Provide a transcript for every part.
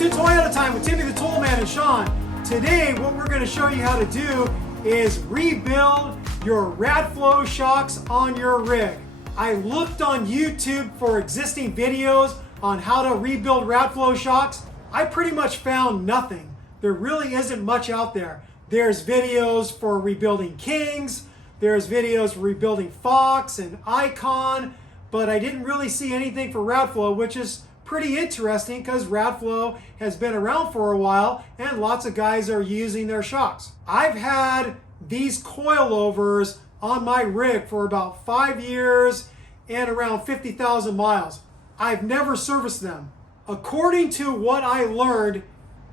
to Toyota Time with Timmy the Toolman and Sean. Today, what we're going to show you how to do is rebuild your Radflo shocks on your rig. I looked on YouTube for existing videos on how to rebuild Radflo shocks. I pretty much found nothing. There really isn't much out there. There's videos for rebuilding Kings, there's videos for rebuilding Fox and Icon, but I didn't really see anything for Radflo, which is pretty interesting because Radflo has been around for a while and lots of guys are using their shocks. I've had these coilovers on my rig for about 5 years and around 50,000 miles. I've never serviced them. According to what I learned,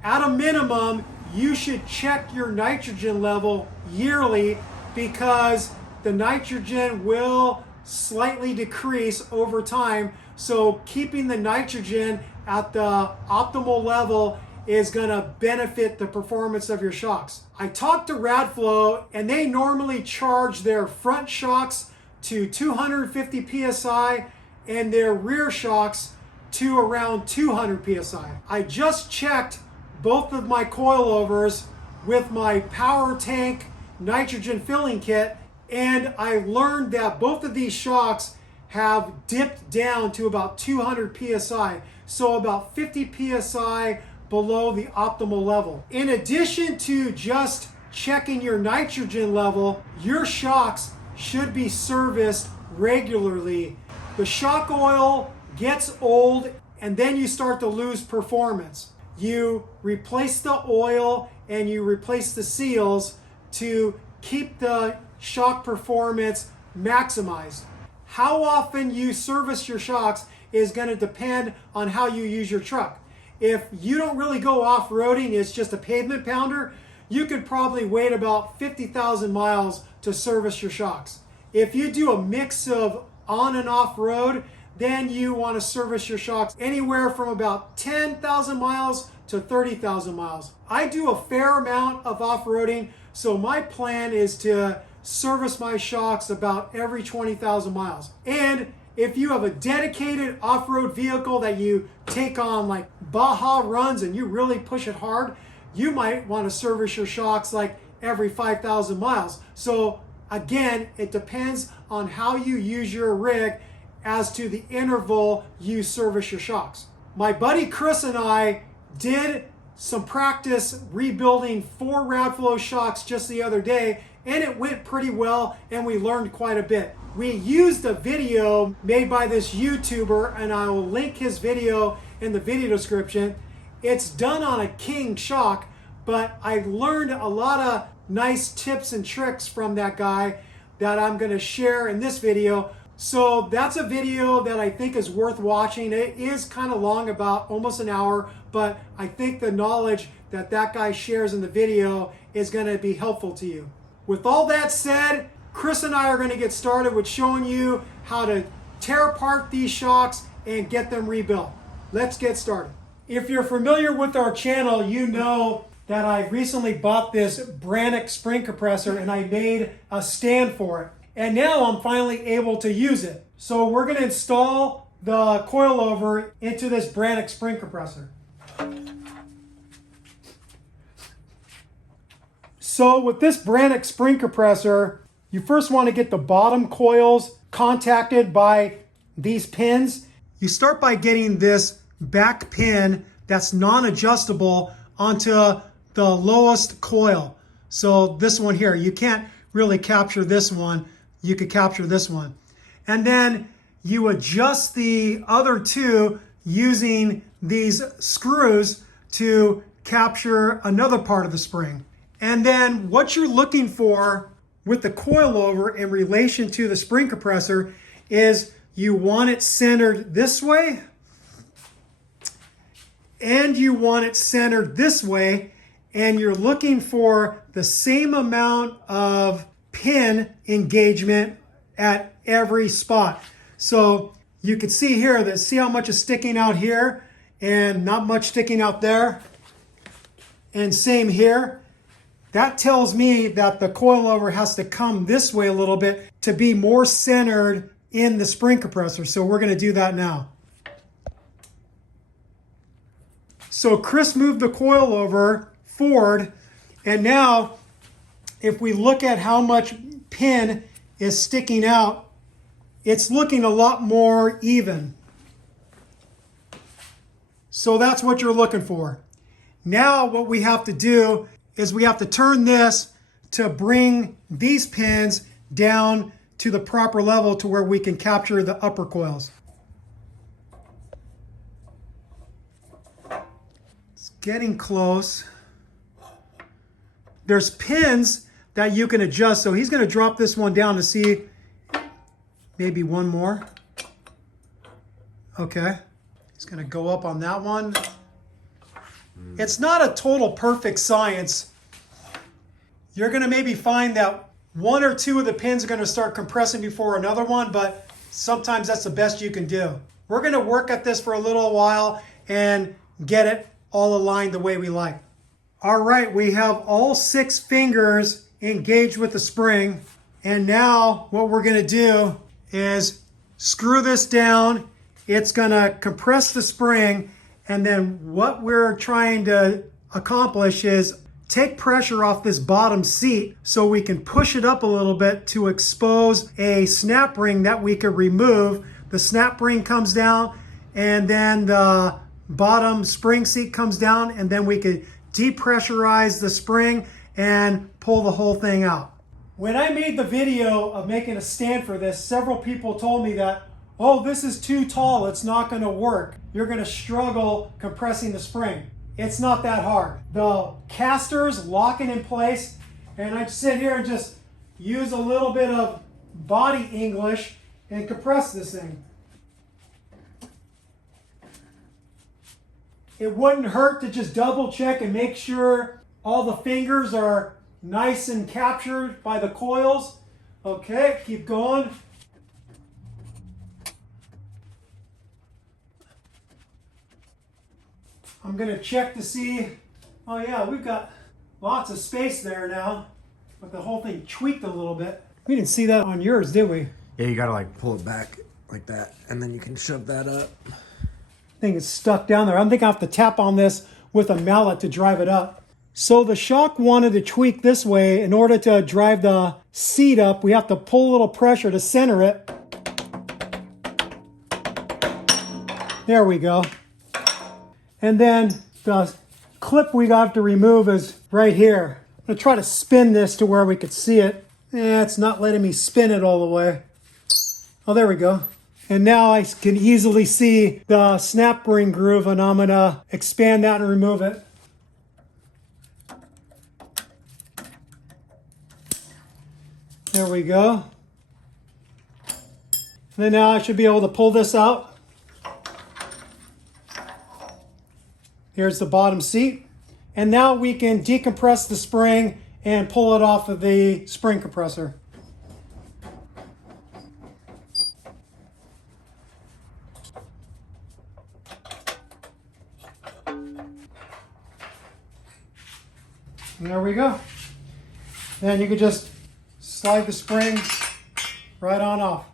at a minimum, you should check your nitrogen level yearly because the nitrogen will slightly decrease over time. So keeping the nitrogen at the optimal level is going to benefit the performance of your shocks. I talked to Radflo and they normally charge their front shocks to 250 psi and their rear shocks to around 200 psi. I just checked both of my coilovers with my power tank nitrogen filling kit, and I learned that both of these shocks have dipped down to about 200 psi, so about 50 psi below the optimal level. In addition to just checking your nitrogen level, your shocks should be serviced regularly. The shock oil gets old and then you start to lose performance. You replace the oil and you replace the seals to keep the shock performance maximized. How often you service your shocks is going to depend on how you use your truck. If you don't really go off-roading, it's just a pavement pounder, you could probably wait about 50,000 miles to service your shocks. If you do a mix of on and off road, then you want to service your shocks anywhere from about 10,000 miles to 30,000 miles. I do a fair amount of off-roading, so my plan is to service my shocks about every 20,000 miles. And if you have a dedicated off-road vehicle that you take on like Baja runs and you really push it hard, you might want to service your shocks like every 5,000 miles. So again, it depends on how you use your rig as to the interval you service your shocks. My buddy Chris and I did some practice rebuilding 4 Radflo shocks just the other day, and it went pretty well and we learned quite a bit. We used a video made by this YouTuber, and I will link his video in the video description. It's done on a King shock, but I learned a lot of nice tips and tricks from that guy that I'm going to share in this video. So that's a video that I think is worth watching. It is kind of long, about almost an hour, but I think the knowledge that that guy shares in the video is going to be helpful to you. With all that said, Chris and I are going to get started with showing you how to tear apart these shocks and get them rebuilt. Let's get started. If you're familiar with our channel, you know that I recently bought this Brannock spring compressor and I made a stand for it. And now I'm finally able to use it. So we're going to install the coilover into this Brannock spring compressor. So with this Brannock spring compressor, you first want to get the bottom coils contacted by these pins. You start by getting this back pin that's non-adjustable onto the lowest coil. So this one here, you can't really capture this one. You could capture this one. And then you adjust the other two using these screws to capture another part of the spring. And then what you're looking for with the coilover in relation to the spring compressor is you want it centered this way and you want it centered this way, and you're looking for the same amount of pin engagement at every spot. So you can see here that, see how much is sticking out here and not much sticking out there, and same here. That tells me that the coilover has to come this way a little bit to be more centered in the spring compressor. So we're going to do that now. So Chris moved the coil over forward, and now if we look at how much pin is sticking out, it's looking a lot more even. So that's what you're looking for. Now what we have to do is we have to turn this to bring these pins down to the proper level to where we can capture the upper coils. It's getting close. There's pins that you can adjust. So he's going to drop this one down to see maybe one more. Okay. He's going to go up on that one. It's not a total perfect science. You're going to maybe find that one or two of the pins are going to start compressing before another one, but sometimes that's the best you can do. We're going to work at this for a little while and get it all aligned the way we like. All right, we have all 6 fingers engaged with the spring. And now what we're going to do is screw this down. It's going to compress the spring. And then what we're trying to accomplish is take pressure off this bottom seat so we can push it up a little bit to expose a snap ring that we could remove. The snap ring comes down, and then the bottom spring seat comes down, and then we could depressurize the spring and pull the whole thing out. When I made the video of making a stand for this, several people told me that, oh, this is too tall, it's not going to work. You're going to struggle compressing the spring. It's not that hard. The casters lock it in place, and I sit here and just use a little bit of body English and compress this thing. It wouldn't hurt to just double check and make sure all the fingers are nice and captured by the coils. Okay, keep going. I'm going to check to see, oh yeah, we've got lots of space there now, but the whole thing tweaked a little bit. We didn't see that on yours, did we? Yeah, you gotta like pull it back like that, and then you can shove that up. Thing is stuck down there. I think I have to tap on this with a mallet to drive it up. So the shock wanted to tweak this way. In order to drive the seat up, we have to pull a little pressure to center it. There we go. And then the clip we got to remove is right here. I'm going to try to spin this to where we could see it. It's not letting me spin it all the way. Oh, there we go. And now I can easily see the snap ring groove, and I'm going to expand that and remove it. There we go. And then now I should be able to pull this out. Here's the bottom seat. And now we can decompress the spring and pull it off of the spring compressor. And there we go. Then you can just slide the springs right on off.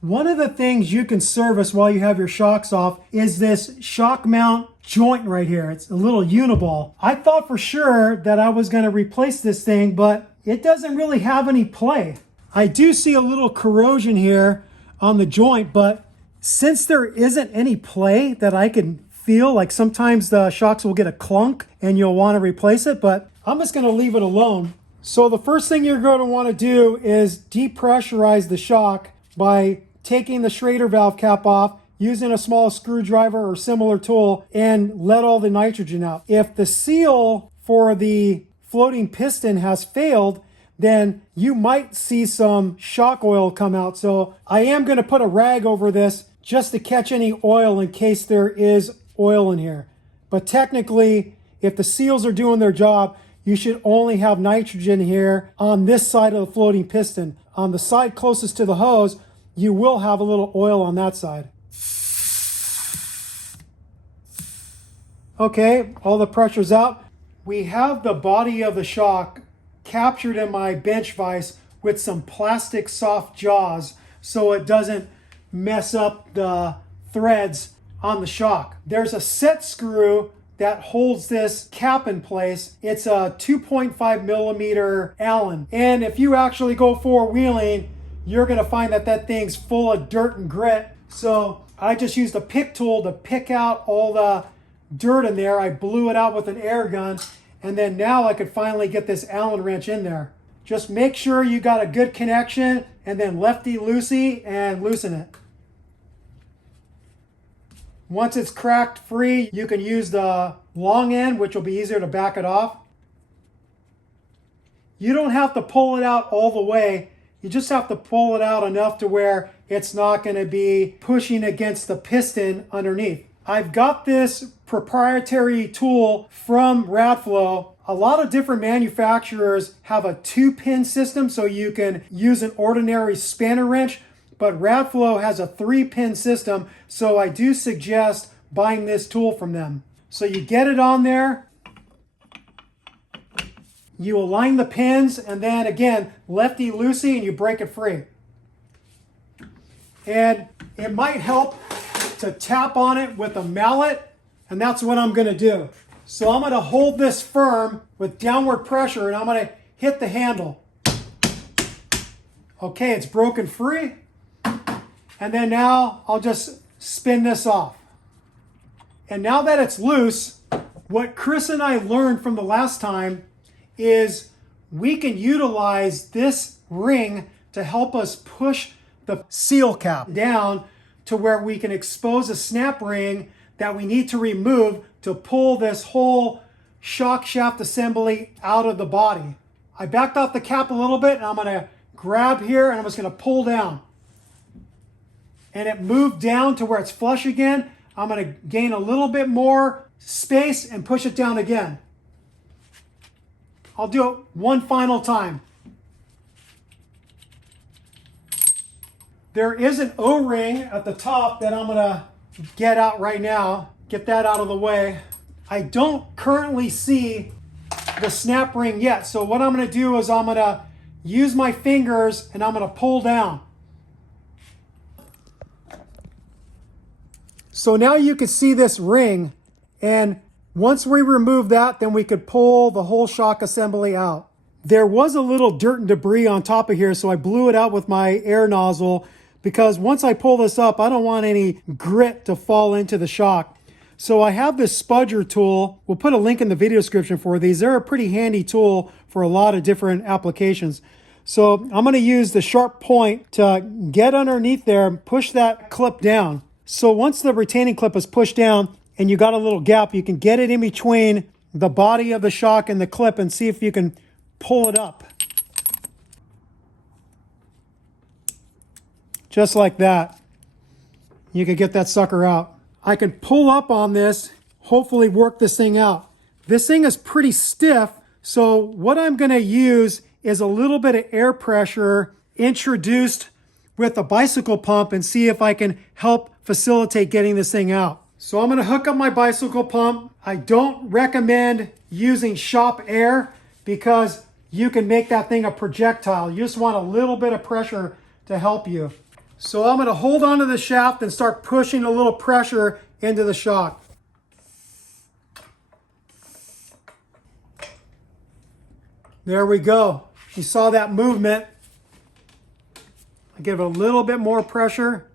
One of the things you can service while you have your shocks off is this shock mount joint right here. It's a little uniball. I thought for sure that I was going to replace this thing, but it doesn't really have any play. I do see a little corrosion here on the joint, but since there isn't any play that I can feel, like sometimes the shocks will get a clunk and you'll want to replace it, but I'm just going to leave it alone. So the first thing you're going to want to do is depressurize the shock by taking the Schrader valve cap off, using a small screwdriver or similar tool, and let all the nitrogen out. If the seal for the floating piston has failed, then you might see some shock oil come out. So I am going to put a rag over this just to catch any oil in case there is oil in here. But technically, if the seals are doing their job, you should only have nitrogen here on this side of the floating piston. On the side closest to the hose, you will have a little oil on that side. Okay, all the pressure's out. We have the body of the shock captured in my bench vise with some plastic soft jaws so it doesn't mess up the threads on the shock. There's a set screw that holds this cap in place. It's a 2.5 millimeter Allen. And if you actually go four-wheeling, you're gonna find that that thing's full of dirt and grit. So I just used a pick tool to pick out all the dirt in there. I blew it out with an air gun, and then now I could finally get this Allen wrench in there. Just make sure you got a good connection, and then lefty-loosey and loosen it. Once it's cracked free, you can use the long end, which will be easier to back it off. You don't have to pull it out all the way. You just have to pull it out enough to where it's not going to be pushing against the piston underneath. I've got this proprietary tool from Radflo. A lot of different manufacturers have a 2-pin system, so you can use an ordinary spanner wrench, but Radflo has a 3-pin system, so I do suggest buying this tool from them. So you get it on there, you align the pins, and then again, lefty-loosey, and you break it free. And it might help to tap on it with a mallet, and that's what I'm gonna do. So I'm gonna hold this firm with downward pressure, and I'm gonna hit the handle. Okay, it's broken free. And then now I'll just spin this off. And now that it's loose, what Chris and I learned from the last time is we can utilize this ring to help us push the seal cap down to where we can expose a snap ring that we need to remove to pull this whole shock shaft assembly out of the body. I backed off the cap a little bit, and I'm gonna grab here, and I'm just gonna pull down. And it moved down to where it's flush again. I'm gonna gain a little bit more space and push it down again. I'll do it one final time. There is an O-ring at the top that I'm gonna get out right now. Get that out of the way. I don't currently see the snap ring yet. So what I'm gonna do is I'm gonna use my fingers and I'm gonna pull down. So now you can see this ring, and once we remove that, then we could pull the whole shock assembly out. There was a little dirt and debris on top of here, so I blew it out with my air nozzle, because once I pull this up, I don't want any grit to fall into the shock. So I have this spudger tool. We'll put a link in the video description for these. They're a pretty handy tool for a lot of different applications. So I'm gonna use the sharp point to get underneath there and push that clip down. So once the retaining clip is pushed down and you got a little gap, you can get it in between the body of the shock and the clip and see if you can pull it up. Just like that. You can get that sucker out. I can pull up on this, hopefully work this thing out. This thing is pretty stiff, so what I'm gonna use is a little bit of air pressure introduced with a bicycle pump and see if I can help facilitate getting this thing out. So I'm gonna hook up my bicycle pump. I don't recommend using shop air because you can make that thing a projectile. You just want a little bit of pressure to help you. So I'm gonna hold onto the shaft and start pushing a little pressure into the shock. There we go. You saw that movement. I give it a little bit more pressure.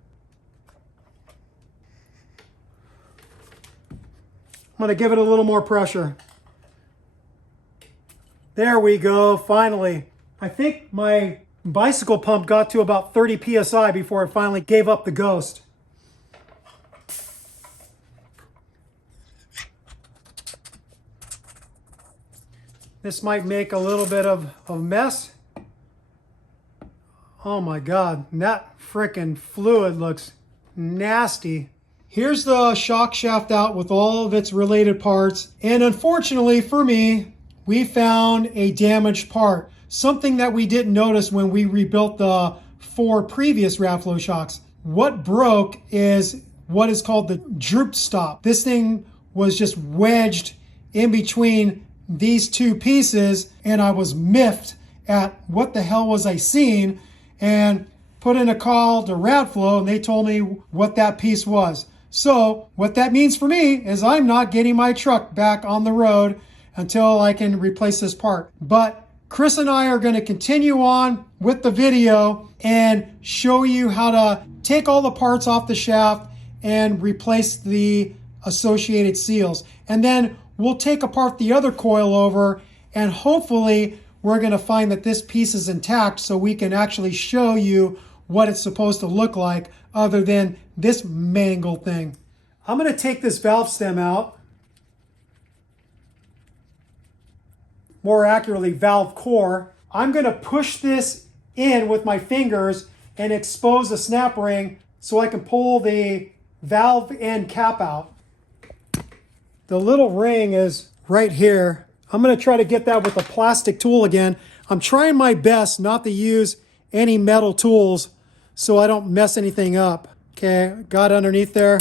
I'm gonna give it a little more pressure. There we go, finally. I think my bicycle pump got to about 30 PSI before it finally gave up the ghost. This might make a little bit of a mess. Oh my God, that frickin' fluid looks nasty. Here's the shock shaft out with all of its related parts. And unfortunately for me, we found a damaged part. Something that we didn't notice when we rebuilt the 4 previous Radflo shocks. What broke is what is called the Droop Stop. This thing was just wedged in between these 2 pieces, and I was miffed at what the hell was I seeing, and put in a call to Radflo, and they told me what that piece was. So what that means for me is I'm not getting my truck back on the road until I can replace this part. But Chris and I are going to continue on with the video and show you how to take all the parts off the shaft and replace the associated seals. And then we'll take apart the other coilover, and hopefully we're going to find that this piece is intact so we can actually show you what it's supposed to look like other than this mangled thing. I'm going to take this valve stem out. More accurately, valve core. I'm going to push this in with my fingers and expose the snap ring so I can pull the valve end cap out. The little ring is right here. I'm going to try to get that with a plastic tool again. I'm trying my best not to use any metal tools so I don't mess anything up. Okay, got underneath there.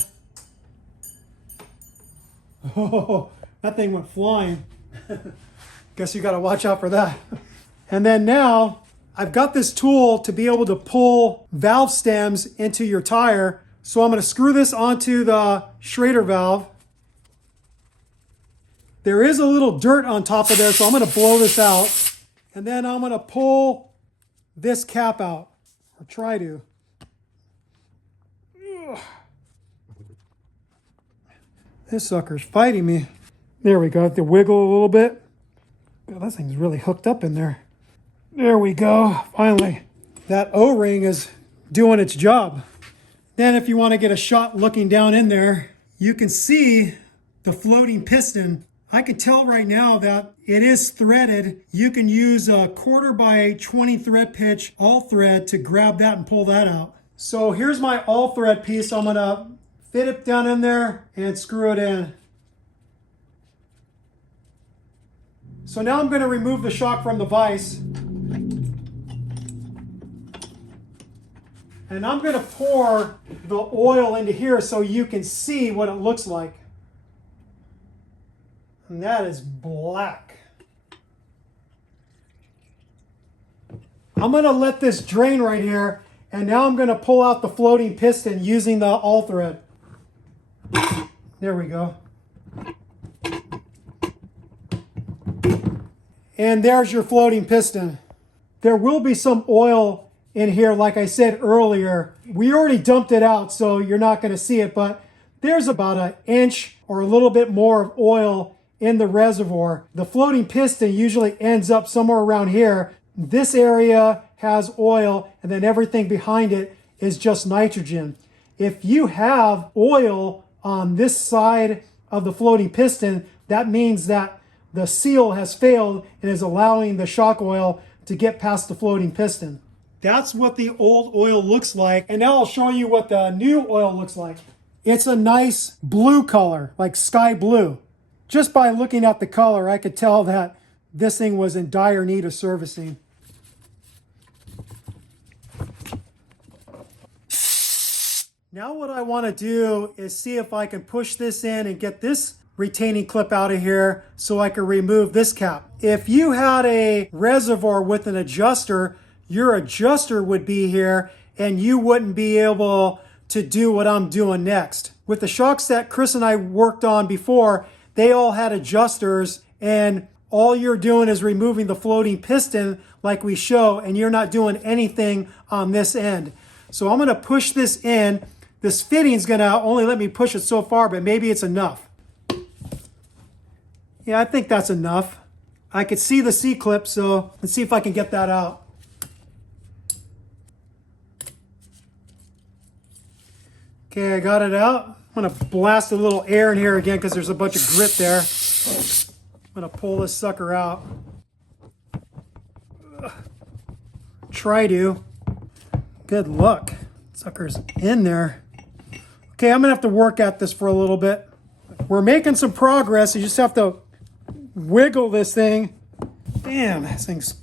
Oh, that thing went flying. Guess you got to watch out for that. And then now I've got this tool to be able to pull valve stems into your tire. So I'm going to screw this onto the Schrader valve. There is a little dirt on top of there, so I'm going to blow this out. And then I'm going to pull this cap out, or try to. Ugh. This sucker's fighting me. There we go. I have to wiggle a little bit. God, that thing's really hooked up in there. There we go. Finally. That O-ring is doing its job. Then if you want to get a shot looking down in there, you can see the floating piston. I can tell right now that it is threaded. You can use a 1/4 by 20 thread pitch all thread to grab that and pull that out. So here's my all thread piece. I'm gonna fit it down in there and screw it in. So now I'm going to remove the shock from the vise. And I'm going to pour the oil into here so you can see what it looks like. And that is black. I'm going to let this drain right here, and now I'm going to pull out the floating piston using the all thread. There we go. And there's your floating piston. There will be some oil in here, like I said earlier. We already dumped it out, so you're not going to see it, but there's about 1 inch or a little bit more of oil in the reservoir. The floating piston usually ends up somewhere around here. This area has oil, and then everything behind it is just nitrogen. If you have oil on this side of the floating piston, that means that the seal has failed and is allowing the shock oil to get past the floating piston. That's what the old oil looks like. And now I'll show you what the new oil looks like. It's a nice blue color, like sky blue. Just by looking at the color, I could tell that this thing was in dire need of servicing. Now what I want to do is see if I can push this in and get this retaining clip out of here so I can remove this cap. If you had a reservoir with an adjuster, your adjuster would be here and you wouldn't be able to do what I'm doing next. With the shocks that Chris and I worked on before, they all had adjusters, and all you're doing is removing the floating piston like we show, and you're not doing anything on this end. So I'm going to push this in. This fitting's going to only let me push it so far, but maybe it's enough. Yeah, I think that's enough. I could see the C-clip, so let's see if I can get that out. Okay, I got it out. I'm gonna blast a little air in here again because there's a bunch of grit there. I'm gonna pull this sucker out. Try to. Good luck. Sucker's in there. Okay, I'm gonna have to work at this for a little bit. We're making some progress. You just have to wiggle this thing. Damn, this thing's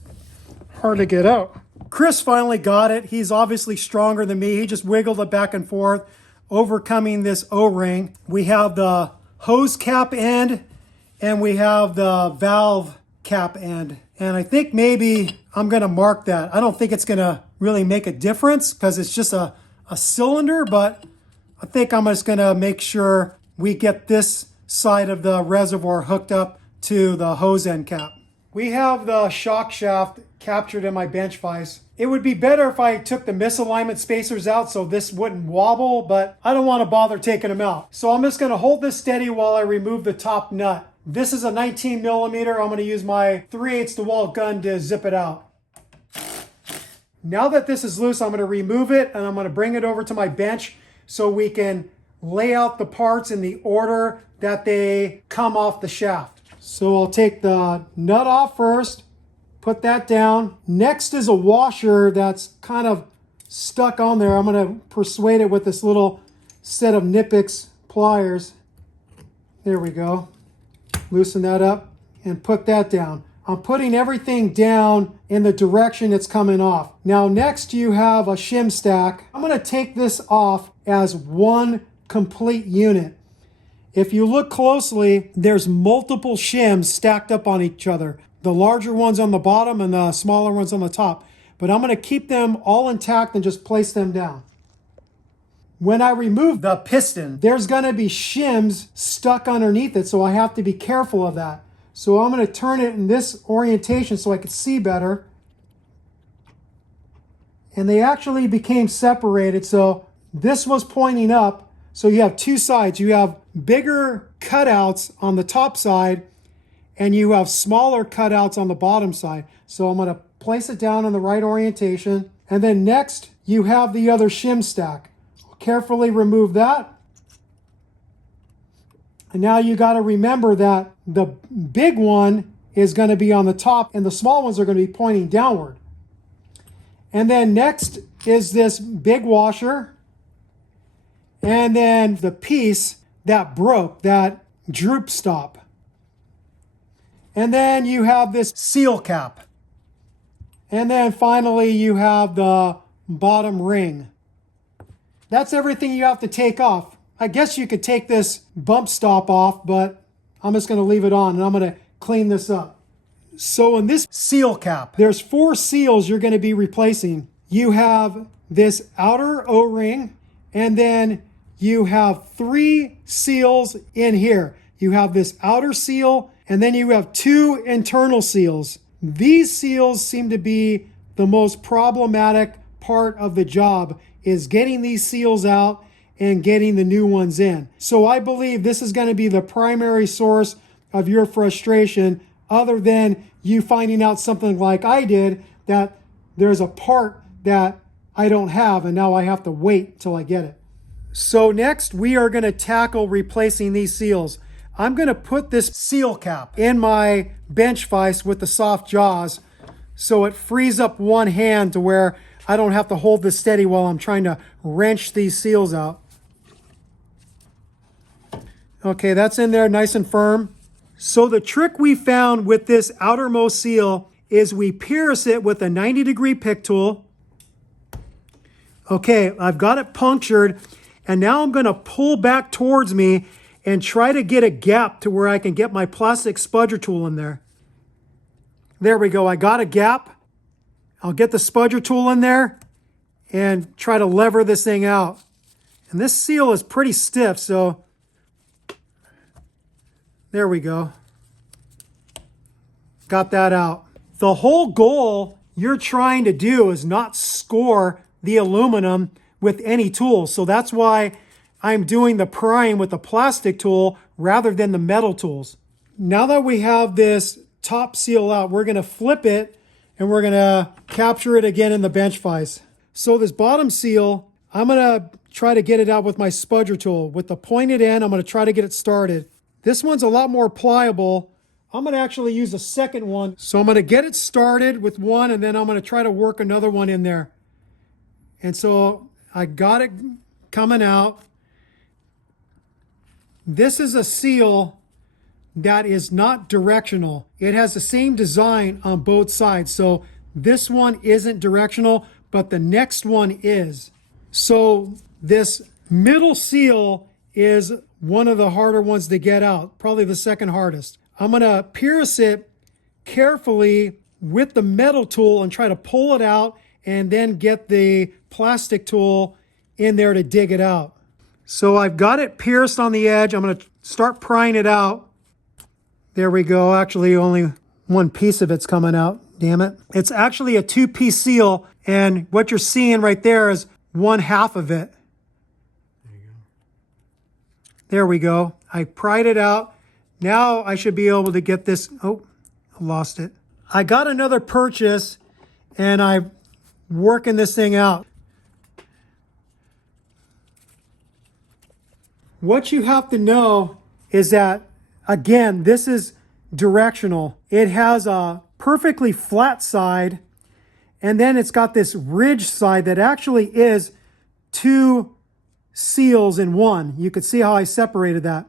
hard to get out. Chris finally got it. He's obviously stronger than me. He just wiggled it back and forth, overcoming this O-ring. We have the hose cap end and we have the valve cap end. And I think maybe I'm gonna mark that. I don't think it's gonna really make a difference because it's just a cylinder, but I think I'm just gonna make sure we get this side of the reservoir hooked up to the hose end cap. We have the shock shaft captured in my bench vise. It would be better if I took the misalignment spacers out so this wouldn't wobble, but I don't want to bother taking them out. So I'm just going to hold this steady while I remove the top nut. This is a 19 millimeter. I'm going to use my 3/8 DeWalt gun to zip it out. Now that this is loose, I'm going to remove it and I'm going to bring it over to my bench so we can lay out the parts in the order that they come off the shaft. So I'll take the nut off first, put that down. Next is a washer that's kind of stuck on there. I'm going to persuade it with this little set of Knipex pliers. There we go. Loosen that up and put that down. I'm putting everything down in the direction it's coming off. Now next you have a shim stack. I'm going to take this off as one complete unit. If you look closely, there's multiple shims stacked up on each other. The larger ones on the bottom and the smaller ones on the top. But I'm going to keep them all intact and just place them down. When I remove the piston, there's going to be shims stuck underneath it, so I have to be careful of that. So I'm going to turn it in this orientation so I can see better. And they actually became separated, so this was pointing up. So you have two sides. You have bigger cutouts on the top side and you have smaller cutouts on the bottom side. So I'm going to place it down in the right orientation. And then next you have the other shim stack. Carefully remove that. And now you got to remember that the big one is going to be on the top and the small ones are going to be pointing downward. And then next is this big washer. And then the piece that broke, that Droop Stop. And then you have this seal cap. And then finally you have the bottom ring. That's everything you have to take off. I guess you could take this bump stop off, but I'm just going to leave it on and I'm going to clean this up. So in this seal cap, there's 4 seals you're going to be replacing. You have this outer O-ring, and then you have 3 seals in here. You have this outer seal, and then you have 2 internal seals. These seals seem to be the most problematic part of the job, is getting these seals out and getting the new ones in. So I believe this is going to be the primary source of your frustration, other than you finding out something like I did, that there's a part that I don't have and now I have to wait till I get it. So next we are going to tackle replacing these seals. I'm going to put this seal cap in my bench vise with the soft jaws so it frees up one hand to where I don't have to hold this steady while I'm trying to wrench these seals out. Okay, that's in there nice and firm. So the trick we found with this outermost seal is we pierce it with a 90-degree pick tool. Okay, I've got it punctured, and now I'm going to pull back towards me and try to get a gap to where I can get my plastic spudger tool in there. There we go, I got a gap. I'll get the spudger tool in there and try to lever this thing out. And this seal is pretty stiff, so there we go. Got that out. The whole goal you're trying to do is not score the aluminum with any tool. So that's why I'm doing the prime with the plastic tool rather than the metal tools. Now that we have this top seal out, we're going to flip it and we're going to capture it again in the bench vise. So this bottom seal, I'm going to try to get it out with my spudger tool. With the pointed end, I'm going to try to get it started. This one's a lot more pliable. I'm going to actually use a second one. So I'm going to get it started with one, and then I'm going to try to work another one in there. And so I got it coming out. This is a seal that is not directional. It has the same design on both sides. So this one isn't directional, but the next one is. So this middle seal is one of the harder ones to get out, probably the second hardest. I'm going to pierce it carefully with the metal tool and try to pull it out and then get the plastic tool in there to dig it out. So I've got it pierced on the edge. I'm going to start prying it out. There we go. Actually, only one piece of it's coming out. Damn it. It's actually a 2-piece seal, and what you're seeing right there is 1/2 of it. There we go. I pried it out. Now I should be able to get this. Oh, I lost it. I got another purchase, and I'm working this thing out. What you have to know is that, again, this is directional. It has a perfectly flat side, and then it's got this ridge side that actually is 2 seals in one. You could see how I separated that.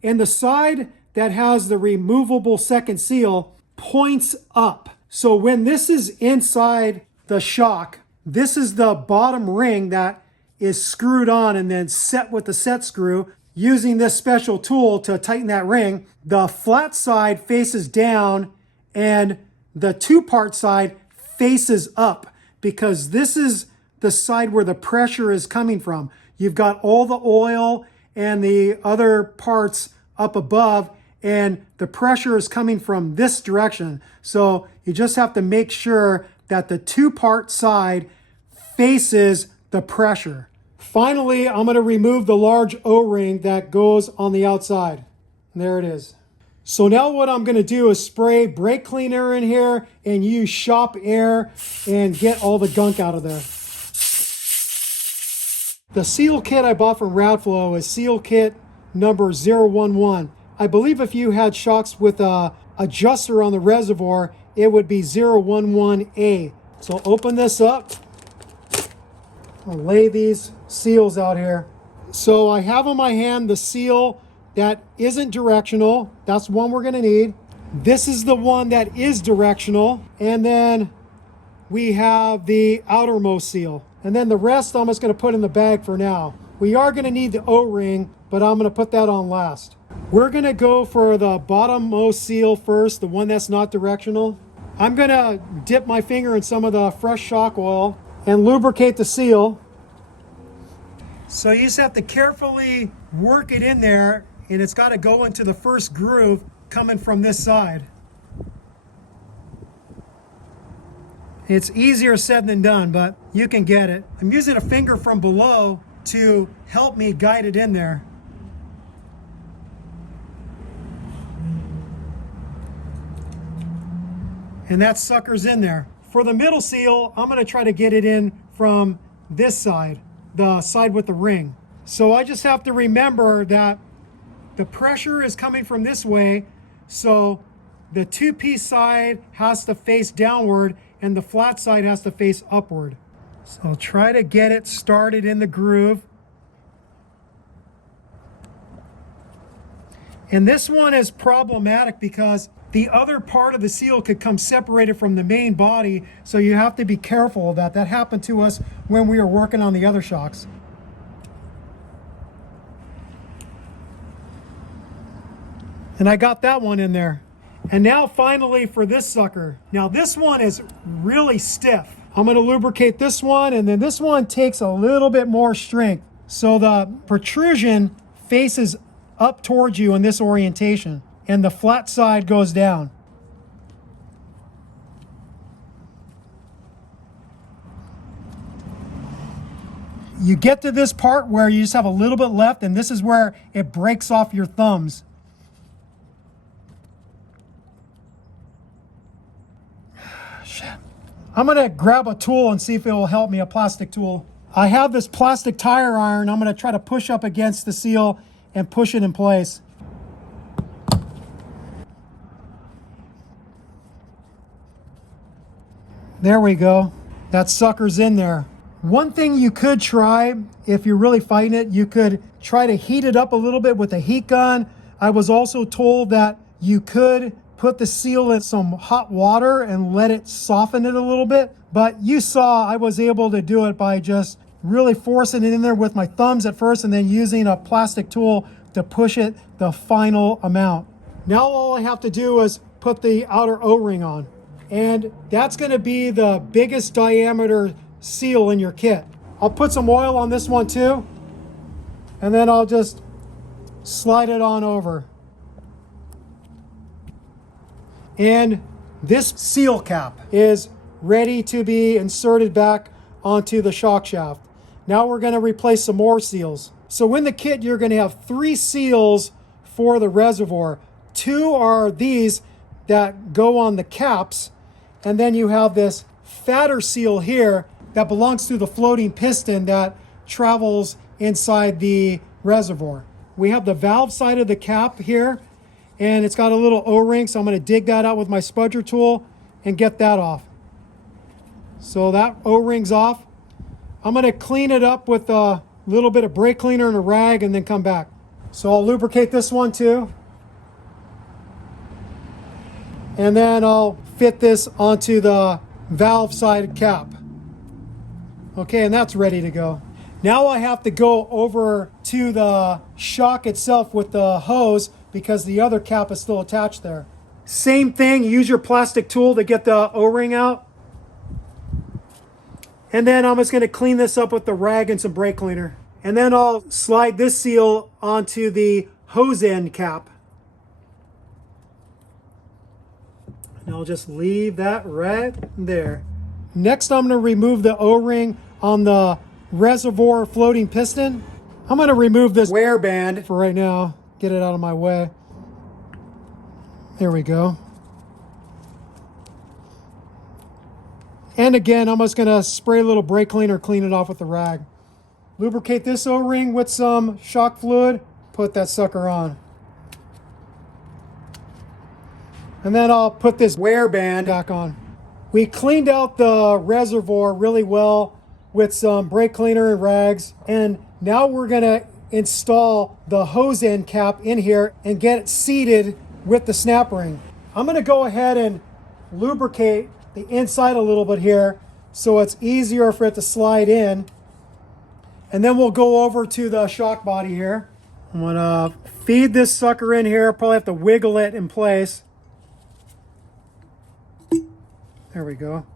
And the side that has the removable second seal points up. So when this is inside the shock, this is the bottom ring that is screwed on and then set with the set screw. Using this special tool to tighten that ring, the flat side faces down and the 2-part side faces up, because this is the side where the pressure is coming from. You've got all the oil and the other parts up above, and the pressure is coming from this direction. So you just have to make sure that the 2-part side faces the pressure. Finally, I'm going to remove the large O-ring that goes on the outside. There it is. So now what I'm going to do is spray brake cleaner in here and use shop air and get all the gunk out of there. The seal kit I bought from Radflo is seal kit number 011. I believe if you had shocks with a adjuster on the reservoir, it would be 011A. So open this up. I'll lay these seals out here. So I have in my hand the seal that isn't directional. That's one we're going to need. This is the one that is directional. And then we have the outermost seal. And then the rest I'm just going to put in the bag for now. We are going to need the O-ring, but I'm going to put that on last. We're going to go for the bottommost seal first, the one that's not directional. I'm going to dip my finger in some of the fresh shock oil and lubricate the seal. So you just have to carefully work it in there, and it's got to go into the first groove coming from this side. It's easier said than done, but you can get it. I'm using a finger from below to help me guide it in there. And that sucker's in there. For the middle seal, I'm going to try to get it in from this side, the side with the ring. So I just have to remember that the pressure is coming from this way, so the 2-piece side has to face downward and the flat side has to face upward. So I'll try to get it started in the groove. And this one is problematic because the other part of the seal could come separated from the main body, so you have to be careful of that. That happened to us when we were working on the other shocks. And I got that one in there. And now finally for this sucker. Now this one is really stiff. I'm going to lubricate this one, and then this one takes a little bit more strength. So the protrusion faces up towards you in this orientation, and the flat side goes down. You get to this part where you just have a little bit left, and this is where it breaks off your thumbs. Shit. I'm gonna grab a tool and see if it will help me, a plastic tool. I have this plastic tire iron. I'm gonna try to push up against the seal and push it in place. There we go. That sucker's in there. One thing you could try, if you're really fighting it, you could try to heat it up a little bit with a heat gun. I was also told that you could put the seal in some hot water and let it soften it a little bit. But you saw I was able to do it by just really forcing it in there with my thumbs at first and then using a plastic tool to push it the final amount. Now all I have to do is put the outer O-ring on. And that's going to be the biggest diameter seal in your kit. I'll put some oil on this one too. and then I'll just slide it on over. And this seal cap is ready to be inserted back onto the shock shaft. Now we're going to replace some more seals. So in the kit, you're going to have 3 seals for the reservoir. 2 are these that go on the caps, and then you have this fatter seal here that belongs to the floating piston that travels inside the reservoir. We have the valve side of the cap here, and it's got a little O-ring, so I'm going to dig that out with my spudger tool and get that off. So that O-ring's off. I'm going to clean it up with a little bit of brake cleaner and a rag and then come back. So I'll lubricate this one too. And then I'll fit this onto the valve side cap. Okay, and that's ready to go. Now I have to go over to the shock itself with the hose because the other cap is still attached there. Same thing, use your plastic tool to get the O-ring out. And then I'm just going to clean this up with the rag and some brake cleaner. And then I'll slide this seal onto the hose end cap. And I'll just leave that right there. Next, I'm going to remove the O-ring on the reservoir floating piston. I'm going to remove this wear band for right now. Get it out of my way. There we go. And again, I'm just going to spray a little brake cleaner, clean it off with the rag. Lubricate this O-ring with some shock fluid. Put that sucker on. And then I'll put this wear band back on. We cleaned out the reservoir really well with some brake cleaner and rags. And now we're going to install the hose end cap in here and get it seated with the snap ring. I'm going to go ahead and lubricate the inside a little bit here so it's easier for it to slide in. And then we'll go over to the shock body here. I'm going to feed this sucker in here. Probably have to wiggle it in place. There we go.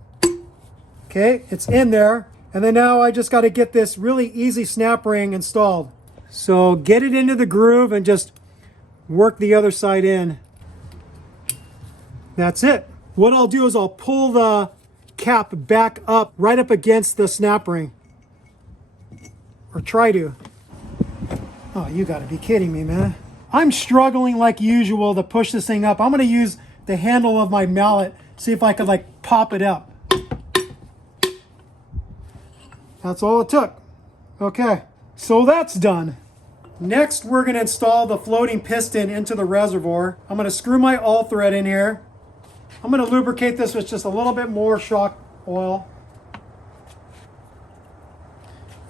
Okay, it's in there. And then now I just got to get this really easy snap ring installed. So get it into the groove and just work the other side in. That's it. What I'll do is I'll pull the cap back up right up against the snap ring. Or try to. Oh, you gotta be kidding me, man. I'm struggling like usual to push this thing up. I'm gonna use the handle of my mallet, see if I could like pop it up. That's all it took. Okay, so that's done. Next, we're gonna install the floating piston into the reservoir. I'm gonna screw my all thread in here. I'm gonna lubricate this with just a little bit more shock oil.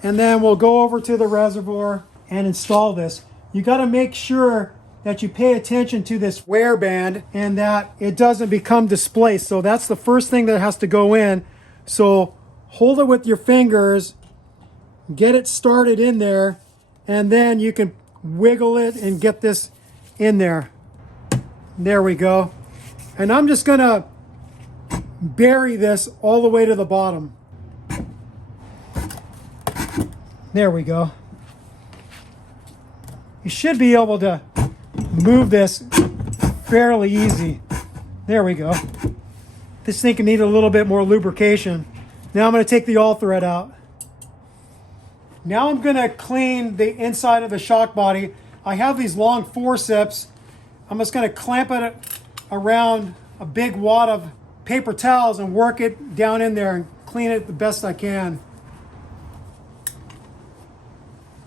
And then we'll go over to the reservoir and install this. You got to make sure that you pay attention to this wear band and that it doesn't become displaced. So that's the first thing that has to go in. So hold it with your fingers, get it started in there, and then you can wiggle it and get this in there. There we go. And I'm just going to bury this all the way to the bottom. There we go. You should be able to move this fairly easy. There we go. This thing can need a little bit more lubrication. Now I'm going to take the all thread out. Now I'm going to clean the inside of the shock body. I have these long forceps. I'm just going to clamp it around a big wad of paper towels and work it down in there and clean it the best I can.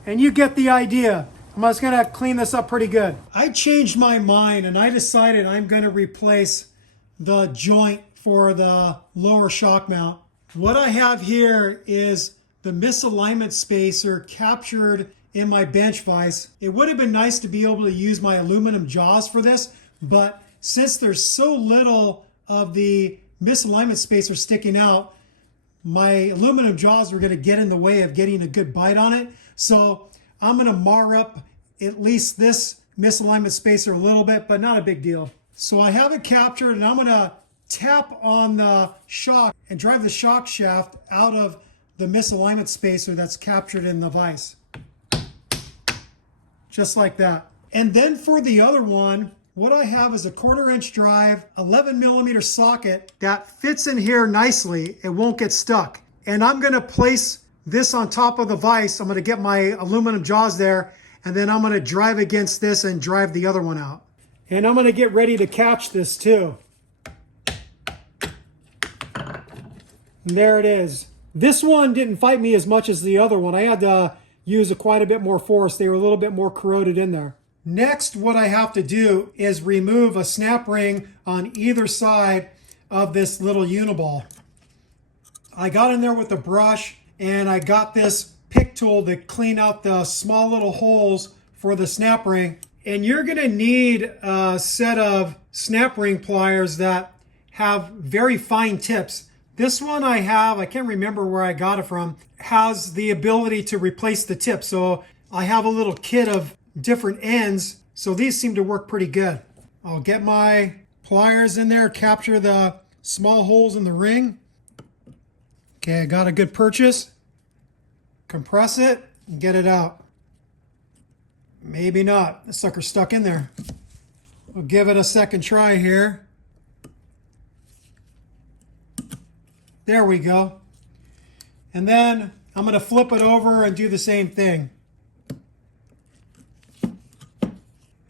And you get the idea. I'm just going to clean this up pretty good. I changed my mind and I decided I'm going to replace the joint for the lower shock mount. What I have here is the misalignment spacer captured in my bench vise. It would have been nice to be able to use my aluminum jaws for this, but since there's so little of the misalignment spacer sticking out, my aluminum jaws were going to get in the way of getting a good bite on it. So I'm going to mar up at least this misalignment spacer a little bit, but not a big deal. So I have it captured and I'm going to tap on the shock and drive the shock shaft out of the misalignment spacer that's captured in the vise. just like that. And then for the other one, what I have is a 1/4 inch drive, 11mm socket that fits in here nicely. It won't get stuck. And I'm gonna place this on top of the vise. I'm gonna get my aluminum jaws there, and then I'm gonna drive against this and drive the other one out. And I'm gonna get ready to catch this too. And there it is. This one didn't fight me as much as the other one. I had to use quite a bit more force. They were a little bit more corroded in there. Next, what I have to do is remove a snap ring on either side of this little uniball. I got in there with a brush and I got this pick tool to clean out the small little holes for the snap ring. And you're gonna need a set of snap ring pliers that have very fine tips. This one I have, I can't remember where I got it from, has the ability to replace the tip. So I have a little kit of different ends, so these seem to work pretty good. I'll get my pliers in there, capture the small holes in the ring. Okay, I got a good purchase. Compress it and get it out. Maybe not. The sucker's stuck in there. We'll give it a second try here. There we go. And then I'm going to flip it over and do the same thing.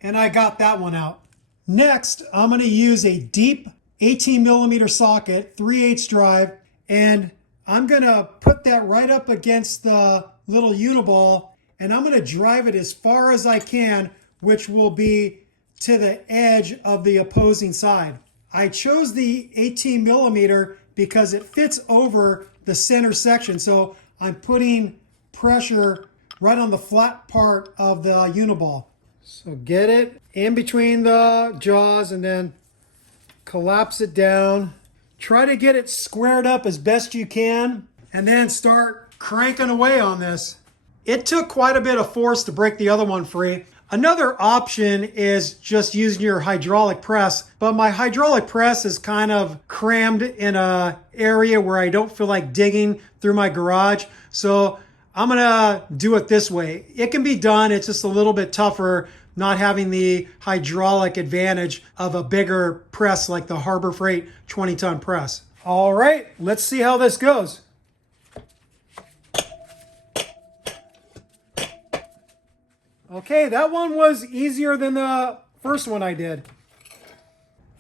And I got that one out. Next, I'm going to use a deep 18mm socket, 3/8 drive, and I'm going to put that right up against the little uniball, and I'm going to drive it as far as I can, which will be to the edge of the opposing side. I chose the 18mm because it fits over the center section, so I'm putting pressure right on the flat part of the uniball. So get it in between the jaws and then collapse it down. Try to get it squared up as best you can and then start cranking away on this. It took quite a bit of force to break the other one free. Another option is just using your hydraulic press, but my hydraulic press is kind of crammed in an area where I don't feel like digging through my garage. So I'm gonna do it this way. It can be done, it's just a little bit tougher not having the hydraulic advantage of a bigger press like the Harbor Freight 20-ton press. All right, let's see how this goes. Okay, that one was easier than the first one I did.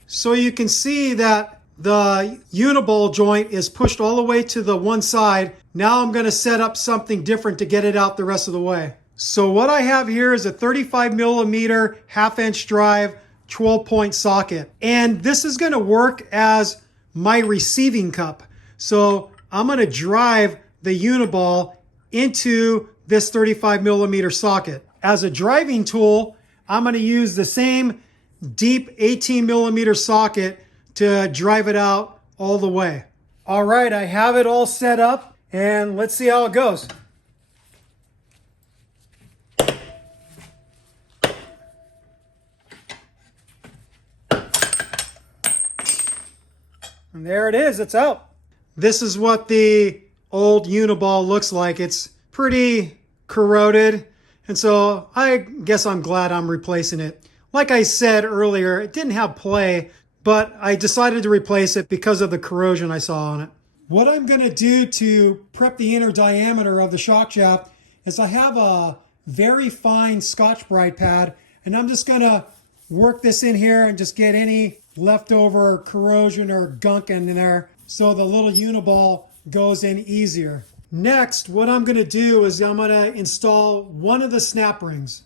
So you can see that the uniball joint is pushed all the way to the one side. Now I'm going to set up something different to get it out the rest of the way. So what I have here is a 35mm 1/2 inch drive 12-point socket. And this is going to work as my receiving cup. So I'm going to drive the uniball into this 35mm socket. As a driving tool, I'm going to use the same deep 18mm socket to drive it out all the way. All right, I have it all set up and let's see how it goes. And there it is, it's out. This is what the old uniball looks like. It's pretty corroded, and so I guess I'm glad I'm replacing it. Like I said earlier, it didn't have play, but I decided to replace it because of the corrosion I saw on it. What I'm going to do to prep the inner diameter of the shock shaft is I have a very fine Scotch-Brite pad, and I'm just going to work this in here and just get any leftover corrosion or gunk in there so the little uniball goes in easier. Next, what I'm going to do is I'm going to install one of the snap rings.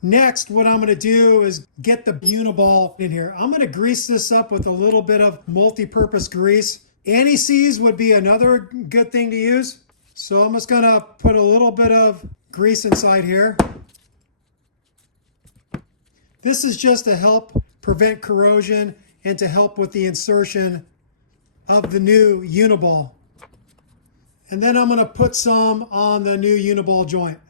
Next, what I'm going to do is get the uniball in here. I'm going to grease this up with a little bit of multi-purpose grease. Anti-seize would be another good thing to use. So I'm just going to put a little bit of grease inside here. This is just to help prevent corrosion and to help with the insertion of the new uniball. And then I'm going to put some on the new uniball joint.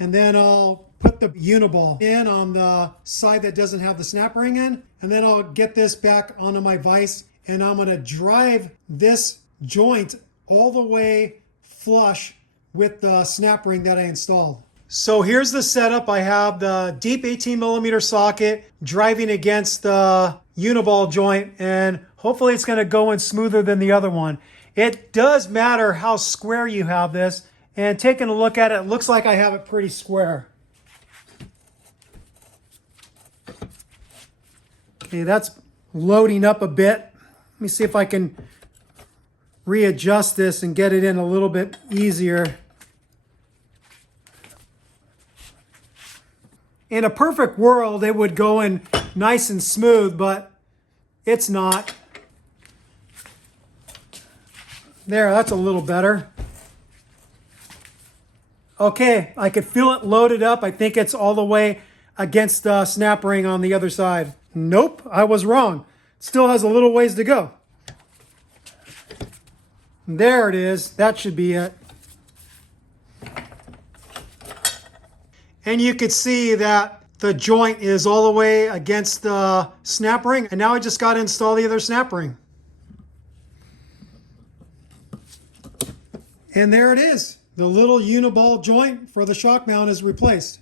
And then I'll put the uniball in on the side that doesn't have the snap ring in. And then I'll get this back onto my vise and I'm going to drive this joint all the way flush with the snap ring that I installed. So here's the setup. I have the deep 18mm socket driving against the uniball joint, and hopefully it's going to go in smoother than the other one. It does matter how square you have this, and taking a look at it, it looks like I have it pretty square. Okay, that's loading up a bit. Let me see if I can readjust this and get it in a little bit easier. In a perfect world, it would go in nice and smooth, but it's not. There, that's a little better. Okay, I could feel it loaded up. I think it's all the way against the snap ring on the other side. Nope, I was wrong. It still has a little ways to go. There it is. That should be it. And you could see that the joint is all the way against the snap ring. And now I just got to install the other snap ring. And there it is. The little uniball joint for the shock mount is replaced.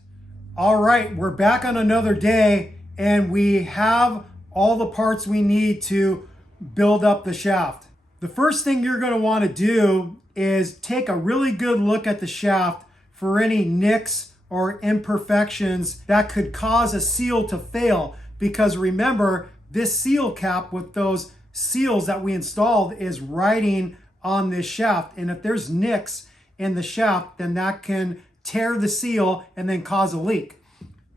All right, we're back on another day, and we have all the parts we need to build up the shaft. The first thing you're going to want to do is take a really good look at the shaft for any nicks or imperfections that could cause a seal to fail. Because remember, this seal cap with those seals that we installed is riding on this shaft. And if there's nicks in the shaft, then that can tear the seal and then cause a leak.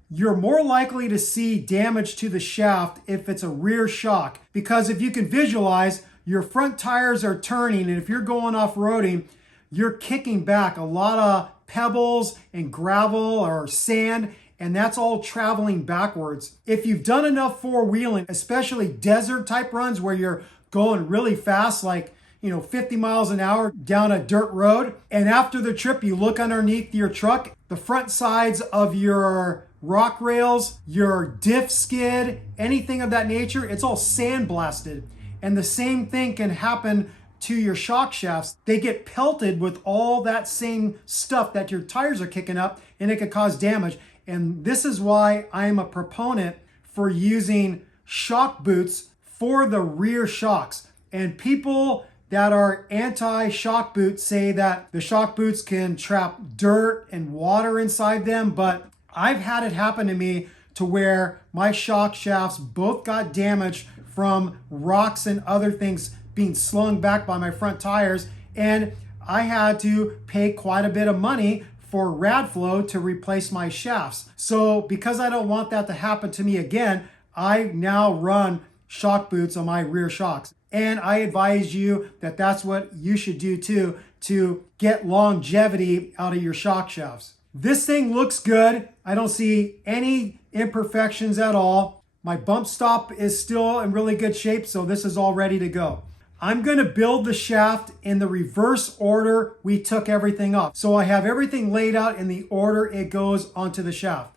You're more likely to see damage to the shaft if it's a rear shock, because if you can visualize, your front tires are turning, and if you're going off-roading, you're kicking back a lot of pebbles and gravel or sand, and that's all traveling backwards. If you've done enough four-wheeling, especially desert type runs where you're going really fast, like 50 miles an hour down a dirt road, and after the trip you look underneath your truck, the front sides of your rock rails, your diff skid, anything of that nature, it's all sandblasted. And the same thing can happen to your shock shafts. They get pelted with all that same stuff that your tires are kicking up, and it could cause damage. And this is why I am a proponent for using shock boots for the rear shocks. And people that are anti-shock boots say that the shock boots can trap dirt and water inside them, but I've had it happen to me to where my shock shafts both got damaged from rocks and other things being slung back by my front tires, and I had to pay quite a bit of money for Radflo to replace my shafts. So because I don't want that to happen to me again, I now run shock boots on my rear shocks. And I advise you that that's what you should do too, to get longevity out of your shock shafts. This thing looks good. I don't see any imperfections at all. My bump stop is still in really good shape, so this is all ready to go. I'm going to build the shaft in the reverse order we took everything up. So I have everything laid out in the order it goes onto the shaft.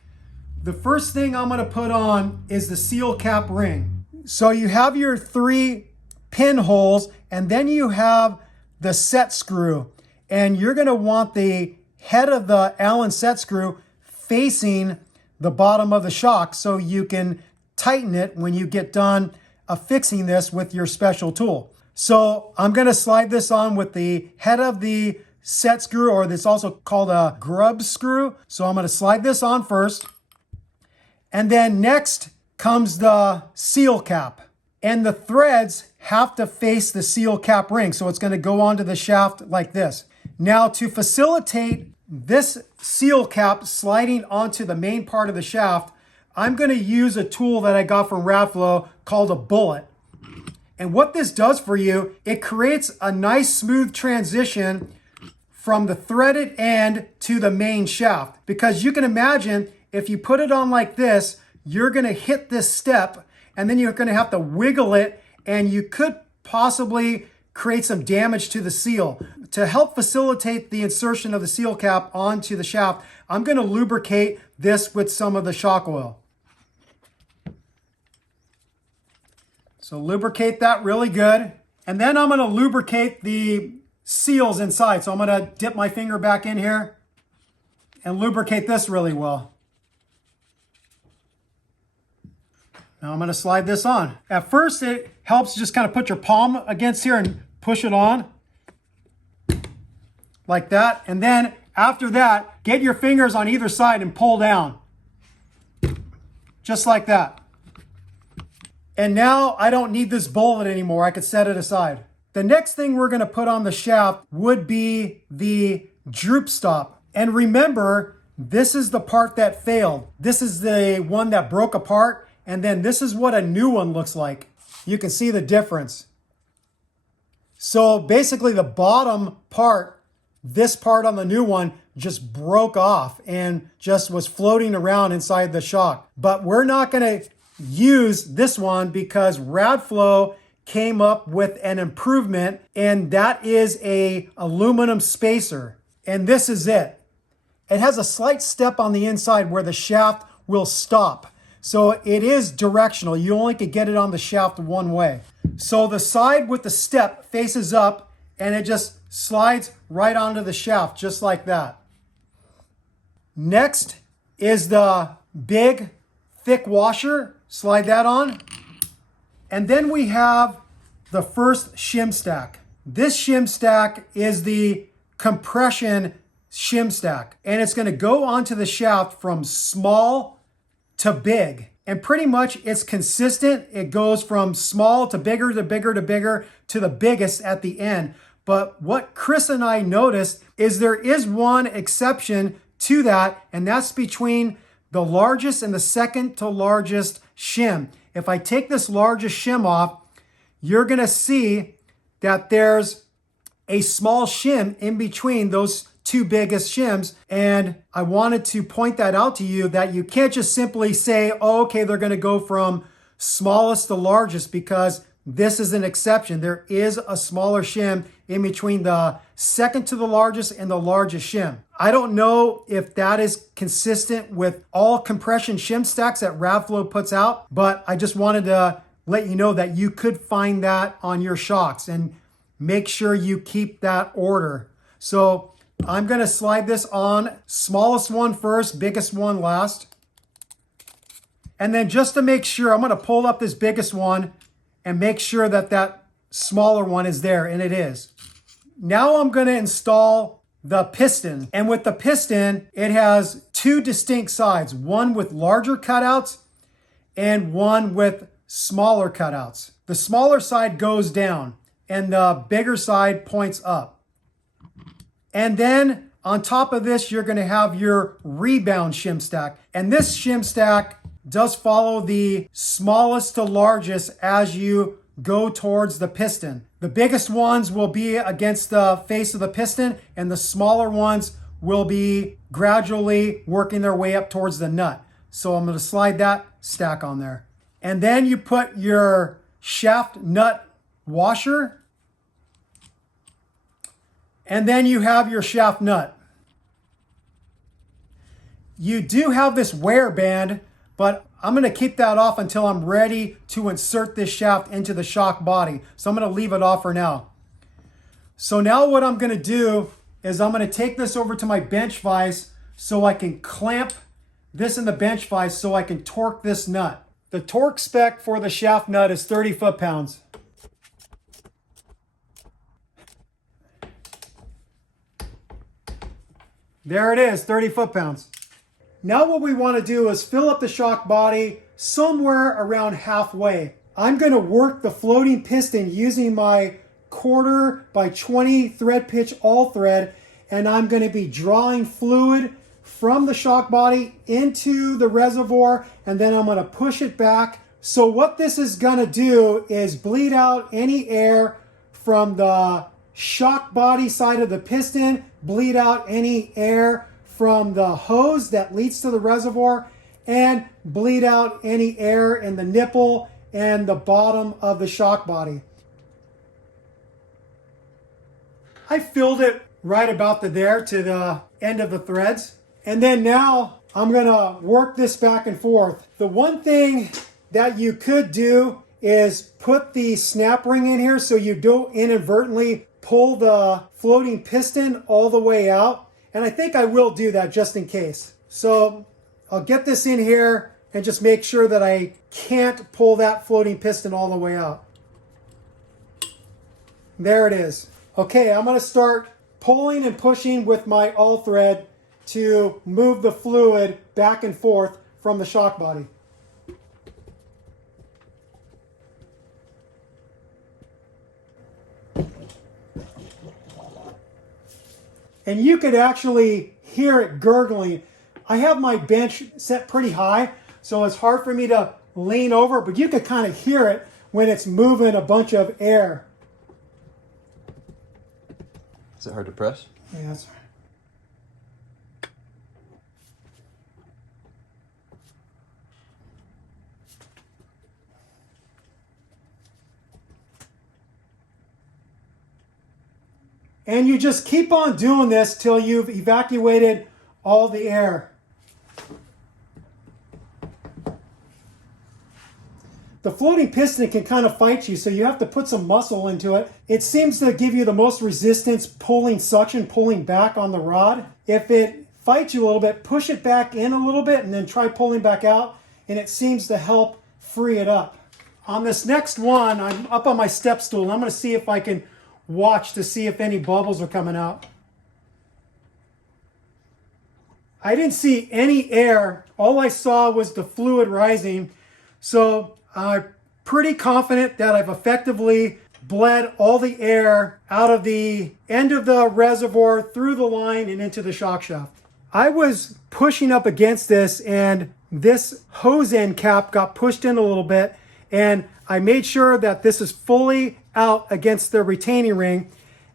The first thing I'm going to put on is the seal cap ring. So you have your 3 pinholes, and then you have the set screw. And you're going to want the head of the Allen set screw facing the bottom of the shock so you can tighten it when you get done affixing this with your special tool. So I'm going to slide this on with the head of the set screw, or this also called a grub screw. So I'm going to slide this on first. And then next comes the seal cap. And the threads have to face the seal cap ring. So it's going to go onto the shaft like this. Now to facilitate this seal cap sliding onto the main part of the shaft, I'm going to use a tool that I got from Radflo called a bullet. And what this does for you, it creates a nice smooth transition from the threaded end to the main shaft. Because you can imagine if you put it on like this, you're going to hit this step and then you're going to have to wiggle it, and you could possibly create some damage to the seal. To help facilitate the insertion of the seal cap onto the shaft, I'm going to lubricate this with some of the shock oil. So lubricate that really good. And then I'm going to lubricate the seals inside. So I'm gonna dip my finger back in here and lubricate this really well. Now I'm gonna slide this on. At first it helps just kind of put your palm against here and push it on like that. And then after that, get your fingers on either side and pull down. Just like that. And now I don't need this bullet anymore. I could set it aside. The next thing we're gonna put on the shaft would be the Droop Stop. And remember, this is the part that failed. This is the one that broke apart. And then this is what a new one looks like. You can see the difference. So basically the bottom part, this part on the new one just broke off and just was floating around inside the shock. But we're not gonna use this one because Radflo came up with an improvement, and that is a aluminum spacer. And this is it. It has a slight step on the inside where the shaft will stop. So it is directional. You only could get it on the shaft one way. So the side with the step faces up and it just slides right onto the shaft just like that. Next is the big thick washer. Slide that on. And then we have the first shim stack. This shim stack is the compression shim stack. And it's going to go onto the shaft from small to big. And pretty much it's consistent. It goes from small to bigger to bigger to bigger to the biggest at the end. But what Chris and I noticed is there is one exception to that, and that's between the largest and the second to largest shim. If I take this largest shim off, you're gonna see that there's a small shim in between those two biggest shims. And I wanted to point that out to you, that you can't just simply say, oh, okay, they're gonna go from smallest to largest, because this is an exception. There is a smaller shim in between the second to the largest and the largest shim. I don't know if that is consistent with all compression shim stacks that Radflo puts out, but I just wanted to let you know that you could find that on your shocks, and make sure you keep that order. So I'm gonna slide this on, smallest one first, biggest one last. And then just to make sure, I'm gonna pull up this biggest one and make sure that that smaller one is there, and it is. Now I'm gonna install the piston. And with the piston, it has two distinct sides, one with larger cutouts and one with smaller cutouts. The smaller side goes down and the bigger side points up. And then on top of this, you're gonna have your rebound shim stack. And this shim stack does follow the smallest to largest as you go towards the piston. The biggest ones will be against the face of the piston, and the smaller ones will be gradually working their way up towards the nut. So I'm gonna slide that stack on there. And then you put your shaft nut washer, and then you have your shaft nut. You do have this wear band, but I'm gonna keep that off until I'm ready to insert this shaft into the shock body. So I'm gonna leave it off for now. So now what I'm gonna do is I'm gonna take this over to my bench vise so I can clamp this in the bench vise so I can torque this nut. The torque spec for the shaft nut is 30 foot-pounds. There it is, 30 foot-pounds. Now what we want to do is fill up the shock body somewhere around halfway. I'm going to work the floating piston using my 1/4 by 20 thread pitch all thread, and I'm going to be drawing fluid from the shock body into the reservoir, and then I'm going to push it back. So what this is going to do is bleed out any air from the shock body side of the piston, bleed out any air from the hose that leads to the reservoir, and bleed out any air in the nipple and the bottom of the shock body. I filled it right about there to the end of the threads. And then now I'm gonna work this back and forth. The one thing that you could do is put the snap ring in here so you don't inadvertently pull the floating piston all the way out. And I think I will do that just in case. So I'll get this in here and just make sure that I can't pull that floating piston all the way out. There it is. Okay, I'm going to start pulling and pushing with my all thread to move the fluid back and forth from the shock body. And you could actually hear it gurgling. I have my bench set pretty high, so it's hard for me to lean over, but you could kind of hear it when it's moving a bunch of air. Is it hard to press? Yeah, that's right. And you just keep on doing this till you've evacuated all the air. The floating piston can kind of fight you, so you have to put some muscle into it. It seems to give you the most resistance pulling suction, pulling back on the rod. If it fights you a little bit, push it back in a little bit and then try pulling back out, and it seems to help free it up. On this next one, I'm up on my step stool, and I'm going to see if I can watch to see if any bubbles are coming out. I didn't see any air. All I saw was the fluid rising. So I'm pretty confident that I've effectively bled all the air out of the end of the reservoir through the line and into the shock shaft. I was pushing up against this, and this hose end cap got pushed in a little bit, and I made sure that this is fully out against the retaining ring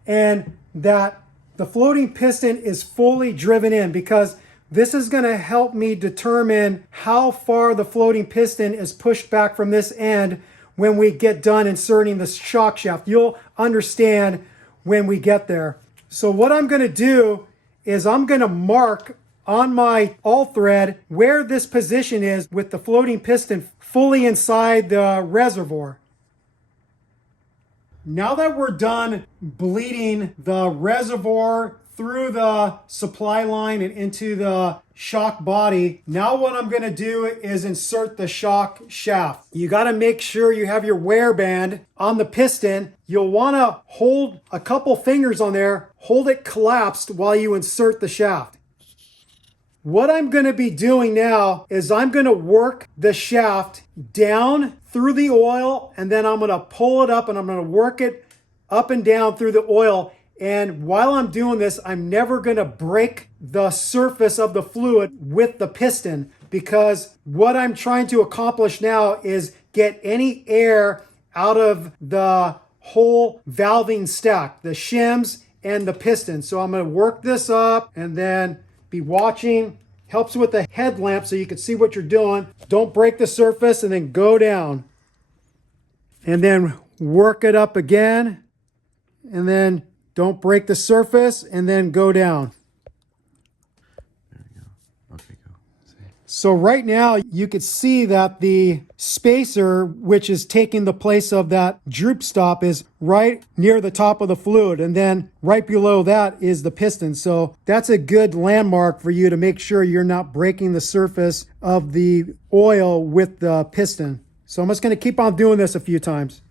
and that the floating piston is fully driven in, because this is going to help me determine how far the floating piston is pushed back from this end when we get done inserting the shock shaft. You'll understand when we get there. So what I'm going to do is I'm going to mark on my all thread where this position is with the floating piston fully inside the reservoir. Now that we're done bleeding the reservoir through the supply line and into the shock body, now what I'm going to do is insert the shock shaft. You got to make sure you have your wear band on the piston. You'll want to hold a couple fingers on there, hold it collapsed while you insert the shaft. What I'm going to be doing now is I'm going to work the shaft down through the oil, and then I'm going to pull it up and I'm going to work it up and down through the oil. And while I'm doing this, I'm never going to break the surface of the fluid with the piston, because what I'm trying to accomplish now is get any air out of the whole valving stack, the shims and the piston. So I'm going to work this up and then be watching. Helps with the headlamp so you can see what you're doing. Don't break the surface, and then go down. And then work it up again. And then don't break the surface, and then go down. There we go. Okay, go. See. So right now you could see that the spacer, which is taking the place of that droop stop, is right near the top of the fluid, and then right below that is the piston. So that's a good landmark for you to make sure you're not breaking the surface of the oil with the piston. So I'm just going to keep on doing this a few times.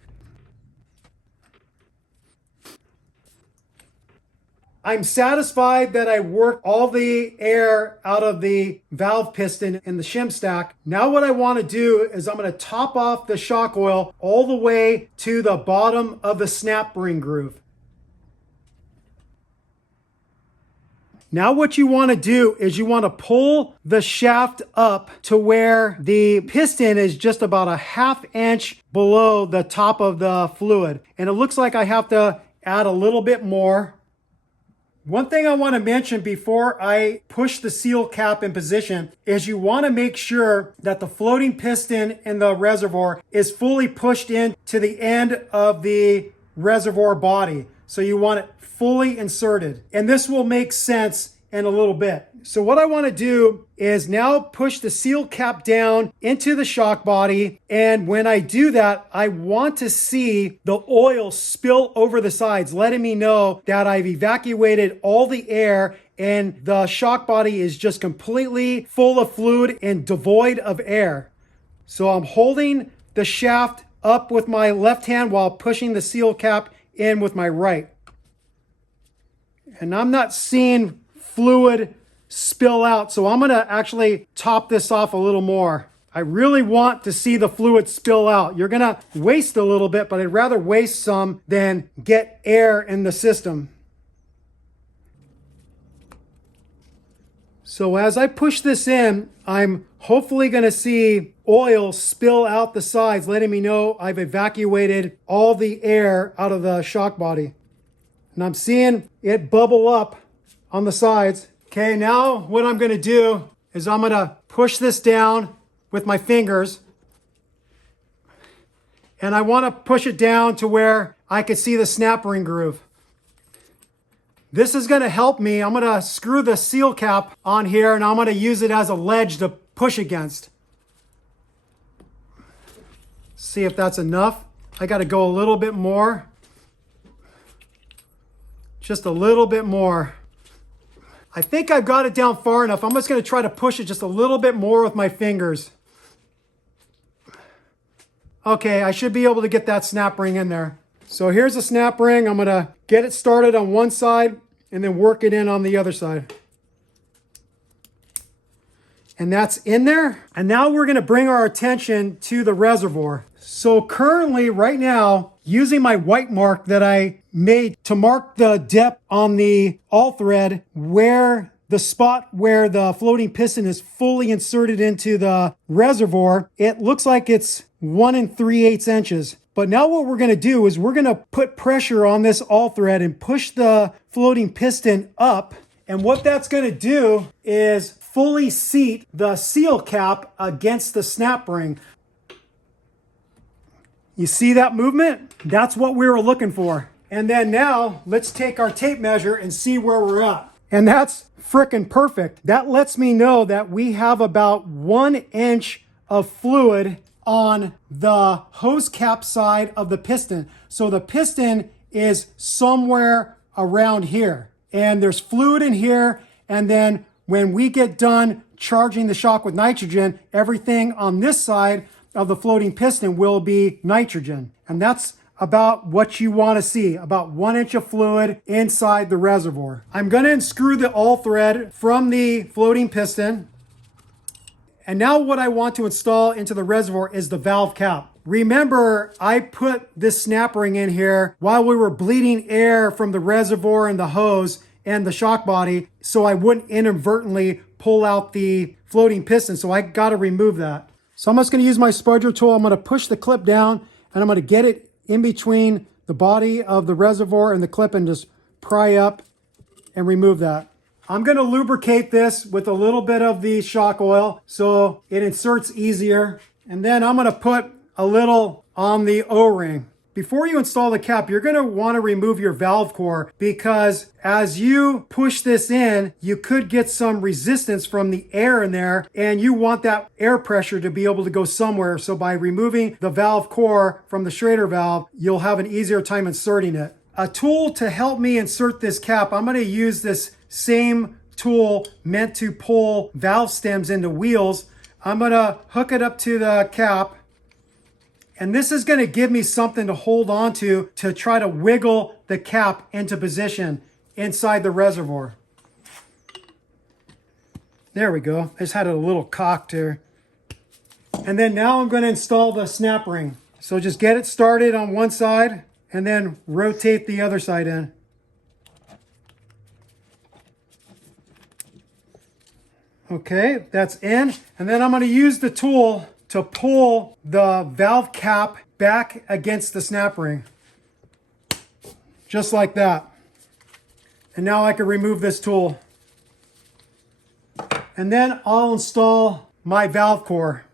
I'm satisfied that I worked all the air out of the valve piston in the shim stack. Now what I want to do is I'm going to top off the shock oil all the way to the bottom of the snap ring groove. Now what you want to do is you want to pull the shaft up to where the piston is just about a 1/2 inch below the top of the fluid. And it looks like I have to add a little bit more. One thing I want to mention before I push the seal cap in position is you want to make sure that the floating piston in the reservoir is fully pushed in to the end of the reservoir body. So you want it fully inserted. And this will make sense and a little bit. So what I want to do is now push the seal cap down into the shock body. And when I do that, I want to see the oil spill over the sides, letting me know that I've evacuated all the air and the shock body is just completely full of fluid and devoid of air. So I'm holding the shaft up with my left hand while pushing the seal cap in with my right. And I'm not seeing fluid spill out, so I'm gonna actually top this off a little more. I really want to see the fluid spill out. You're gonna waste a little bit, but I'd rather waste some than get air in the system. So as I push this in, I'm hopefully gonna see oil spill out the sides, letting me know I've evacuated all the air out of the shock body. And I'm seeing it bubble up on the sides. Okay, now what I'm gonna do is I'm gonna push this down with my fingers. And I wanna push it down to where I can see the snap ring groove. This is gonna help me. I'm gonna screw the seal cap on here and I'm gonna use it as a ledge to push against. See if that's enough. I gotta go a little bit more. Just a little bit more. I think I've got it down far enough. I'm just gonna try to push it just a little bit more with my fingers. Okay, I should be able to get that snap ring in there. So here's the snap ring. I'm gonna get it started on one side and then work it in on the other side. And that's in there. And now we're gonna bring our attention to the reservoir. So currently, right now, using my white mark that I made to mark the depth on the all thread where the spot where the floating piston is fully inserted into the reservoir, it looks like it's 1 3/8 inches. But now what we're gonna do is we're gonna put pressure on this all thread and push the floating piston up. And what that's gonna do is fully seat the seal cap against the snap ring. You see that movement? That's what we were looking for. And then now let's take our tape measure and see where we're at. And that's frickin' perfect. That lets me know that we have about 1 inch of fluid on the hose cap side of the piston. So the piston is somewhere around here. And there's fluid in here. And then when we get done charging the shock with nitrogen, everything on this side of the floating piston will be nitrogen. And that's about what you want to see, about 1 inch of fluid inside the reservoir. I'm going to unscrew the all thread from the floating piston. And now what I want to install into the reservoir is the valve cap. Remember, I put this snap ring in here while we were bleeding air from the reservoir and the hose and the shock body, so I wouldn't inadvertently pull out the floating piston. So I got to remove that. So I'm just going to use my spudger tool. I'm going to push the clip down and I'm going to get it in between the body of the reservoir and the clip and just pry up and remove that. I'm going to lubricate this with a little bit of the shock oil so it inserts easier. And then I'm going to put a little on the O-ring. Before you install the cap, you're going to want to remove your valve core because as you push this in, you could get some resistance from the air in there and you want that air pressure to be able to go somewhere. So by removing the valve core from the Schrader valve, you'll have an easier time inserting it. A tool to help me insert this cap, I'm going to use this same tool meant to pull valve stems into wheels. I'm going to hook it up to the cap. And this is going to give me something to hold on to try to wiggle the cap into position inside the reservoir. There we go. I just had it a little cocked here. And then now I'm going to install the snap ring. So just get it started on one side and then rotate the other side in. Okay, that's in. And then I'm going to use the tool to pull the valve cap back against the snap ring. Just like that. And now I can remove this tool. And then I'll install my valve core.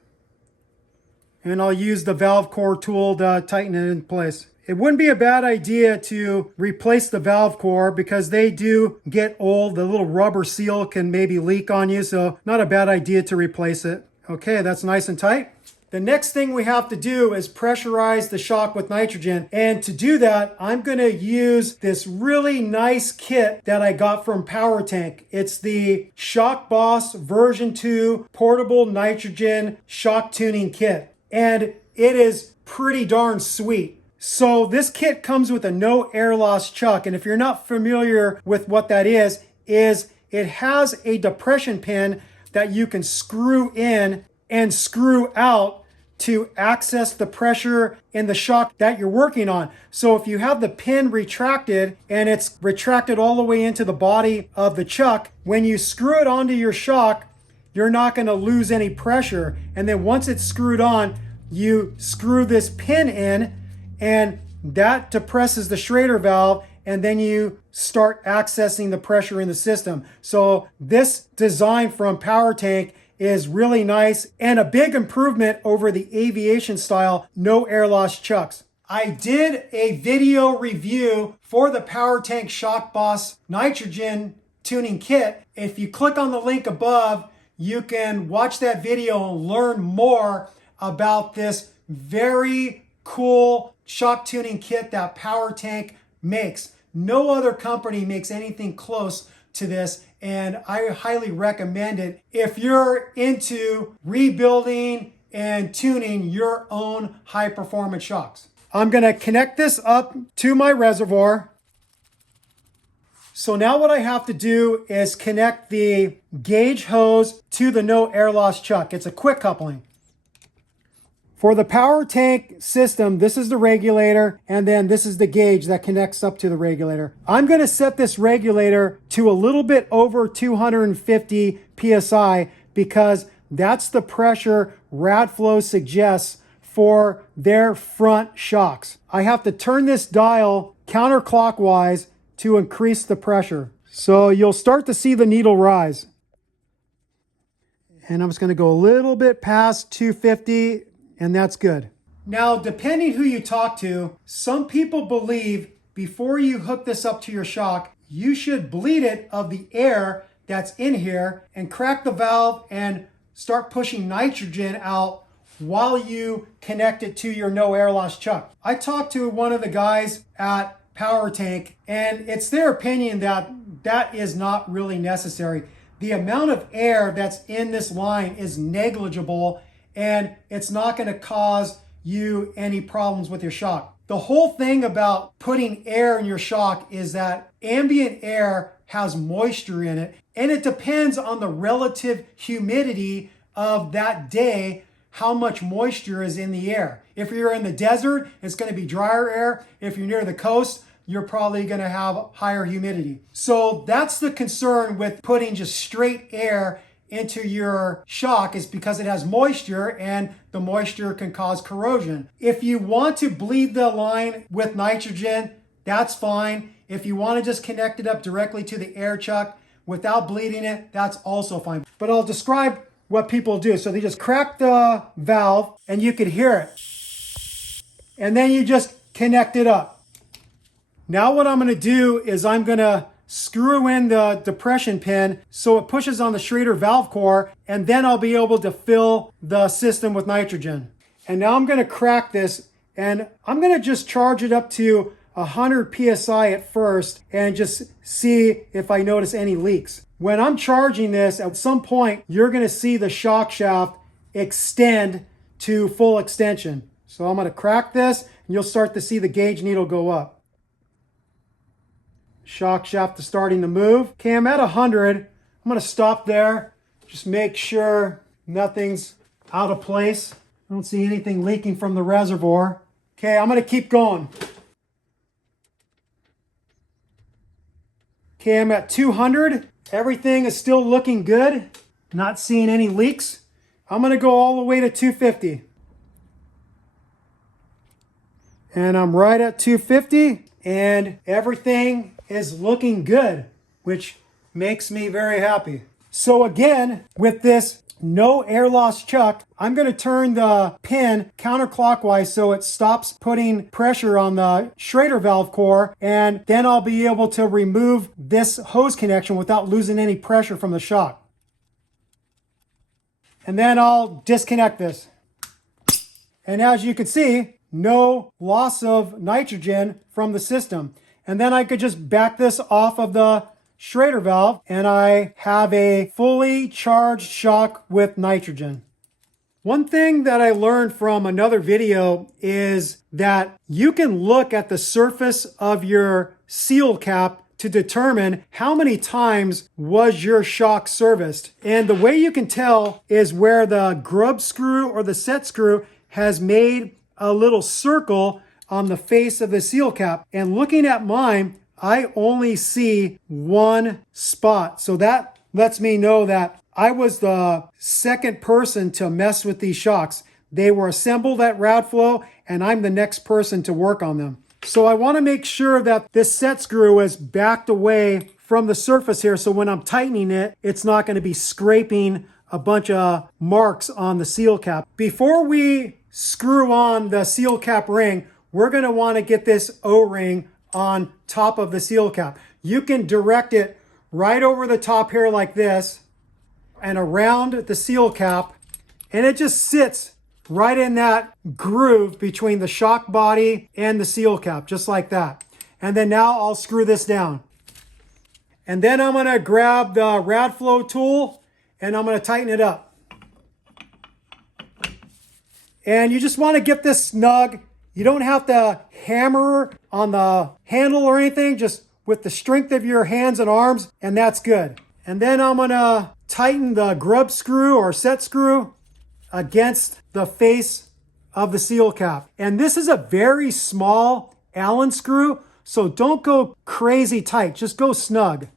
And I'll use the valve core tool to tighten it in place. It wouldn't be a bad idea to replace the valve core because they do get old. The little rubber seal can maybe leak on you, so not a bad idea to replace it. Okay, that's nice and tight. The next thing we have to do is pressurize the shock with nitrogen. And to do that, I'm going to use this really nice kit that I got from Power Tank. It's the Shock Boss version 2 portable nitrogen shock tuning kit. And it is pretty darn sweet. So this kit comes with a no air loss chuck. And if you're not familiar with what that is it has a depression pin that you can screw in and screw out to access the pressure in the shock that you're working on. So if you have the pin retracted and it's retracted all the way into the body of the chuck, when you screw it onto your shock, you're not going to lose any pressure. And then once it's screwed on, you screw this pin in and that depresses the Schrader valve, and then you start accessing the pressure in the system. So this design from Power Tank is really nice and a big improvement over the aviation style no air loss chucks. I did a video review for the Power Tank Shock Boss nitrogen tuning kit. If you click on the link above, you can watch that video and learn more about this very cool shock tuning kit that Power Tank makes. No other company makes anything close to this, and I highly recommend it if you're into rebuilding and tuning your own high performance shocks. I'm going to connect this up to my reservoir. So now what I have to do is connect the gauge hose to the no air loss chuck. It's a quick coupling. For the Power Tank system, this is the regulator, and then this is the gauge that connects up to the regulator. I'm going to set this regulator to a little bit over 250 PSI because that's the pressure Radflo suggests for their front shocks. I have to turn this dial counterclockwise to increase the pressure. So you'll start to see the needle rise. And I'm just going to go a little bit past 250. And that's good. Now, depending who you talk to, some people believe before you hook this up to your shock, you should bleed it of the air that's in here and crack the valve and start pushing nitrogen out while you connect it to your no air loss chuck. I talked to one of the guys at Power Tank, and it's their opinion that that is not really necessary. The amount of air that's in this line is negligible, and it's not going to cause you any problems with your shock. The whole thing about putting air in your shock is that ambient air has moisture in it, and it depends on the relative humidity of that day, how much moisture is in the air. If you're in the desert, it's going to be drier air. If you're near the coast, you're probably going to have higher humidity. So that's the concern with putting just straight air into your shock, is because it has moisture, and the moisture can cause corrosion. If you want to bleed the line with nitrogen, that's fine. If you want to just connect it up directly to the air chuck without bleeding it, that's also fine. But I'll describe what people do. So they just crack the valve and you could hear it. And then you just connect it up. Now what I'm going to do is I'm going to screw in the depression pin so it pushes on the Schrader valve core, and then I'll be able to fill the system with nitrogen. And now I'm going to crack this, and I'm going to just charge it up to 100 PSI at first and just see if I notice any leaks. When I'm charging this, at some point you're going to see the shock shaft extend to full extension. So I'm going to crack this and you'll start to see the gauge needle go up. Shock shaft is starting to move. Okay, I'm at 100. I'm going to stop there. Just make sure nothing's out of place. I don't see anything leaking from the reservoir. Okay, I'm going to keep going. Okay, I'm at 200. Everything is still looking good. Not seeing any leaks. I'm going to go all the way to 250. And I'm right at 250. And everything is looking good, which makes me very happy. So again, with this no air loss chuck, I'm going to turn the pin counterclockwise so it stops putting pressure on the Schrader valve core, and then I'll be able to remove this hose connection without losing any pressure from the shock. And then I'll disconnect this. And as you can see, no loss of nitrogen from the system. And then I could just back this off of the Schrader valve, and I have a fully charged shock with nitrogen. One thing that I learned from another video is that you can look at the surface of your seal cap to determine how many times was your shock serviced. And the way you can tell is where the grub screw or the set screw has made a little circle on the face of the seal cap. And looking at mine, I only see one spot. So that lets me know that I was the second person to mess with these shocks. They were assembled at Radflo, and I'm the next person to work on them. So I want to make sure that this set screw is backed away from the surface here, so when I'm tightening it, it's not going to be scraping a bunch of marks on the seal cap. Before we screw on the seal cap ring, we're going to want to get this O-ring on top of the seal cap. You can direct it right over the top here like this and around the seal cap, and it just sits right in that groove between the shock body and the seal cap, just like that. And then now I'll screw this down. And then I'm going to grab the Radflo tool and I'm going to tighten it up. And you just want to get this snug. You don't have to hammer on the handle or anything, just with the strength of your hands and arms, and that's good. And then I'm going to tighten the grub screw or set screw against the face of the seal cap. And this is a very small Allen screw, so don't go crazy tight, just go snug.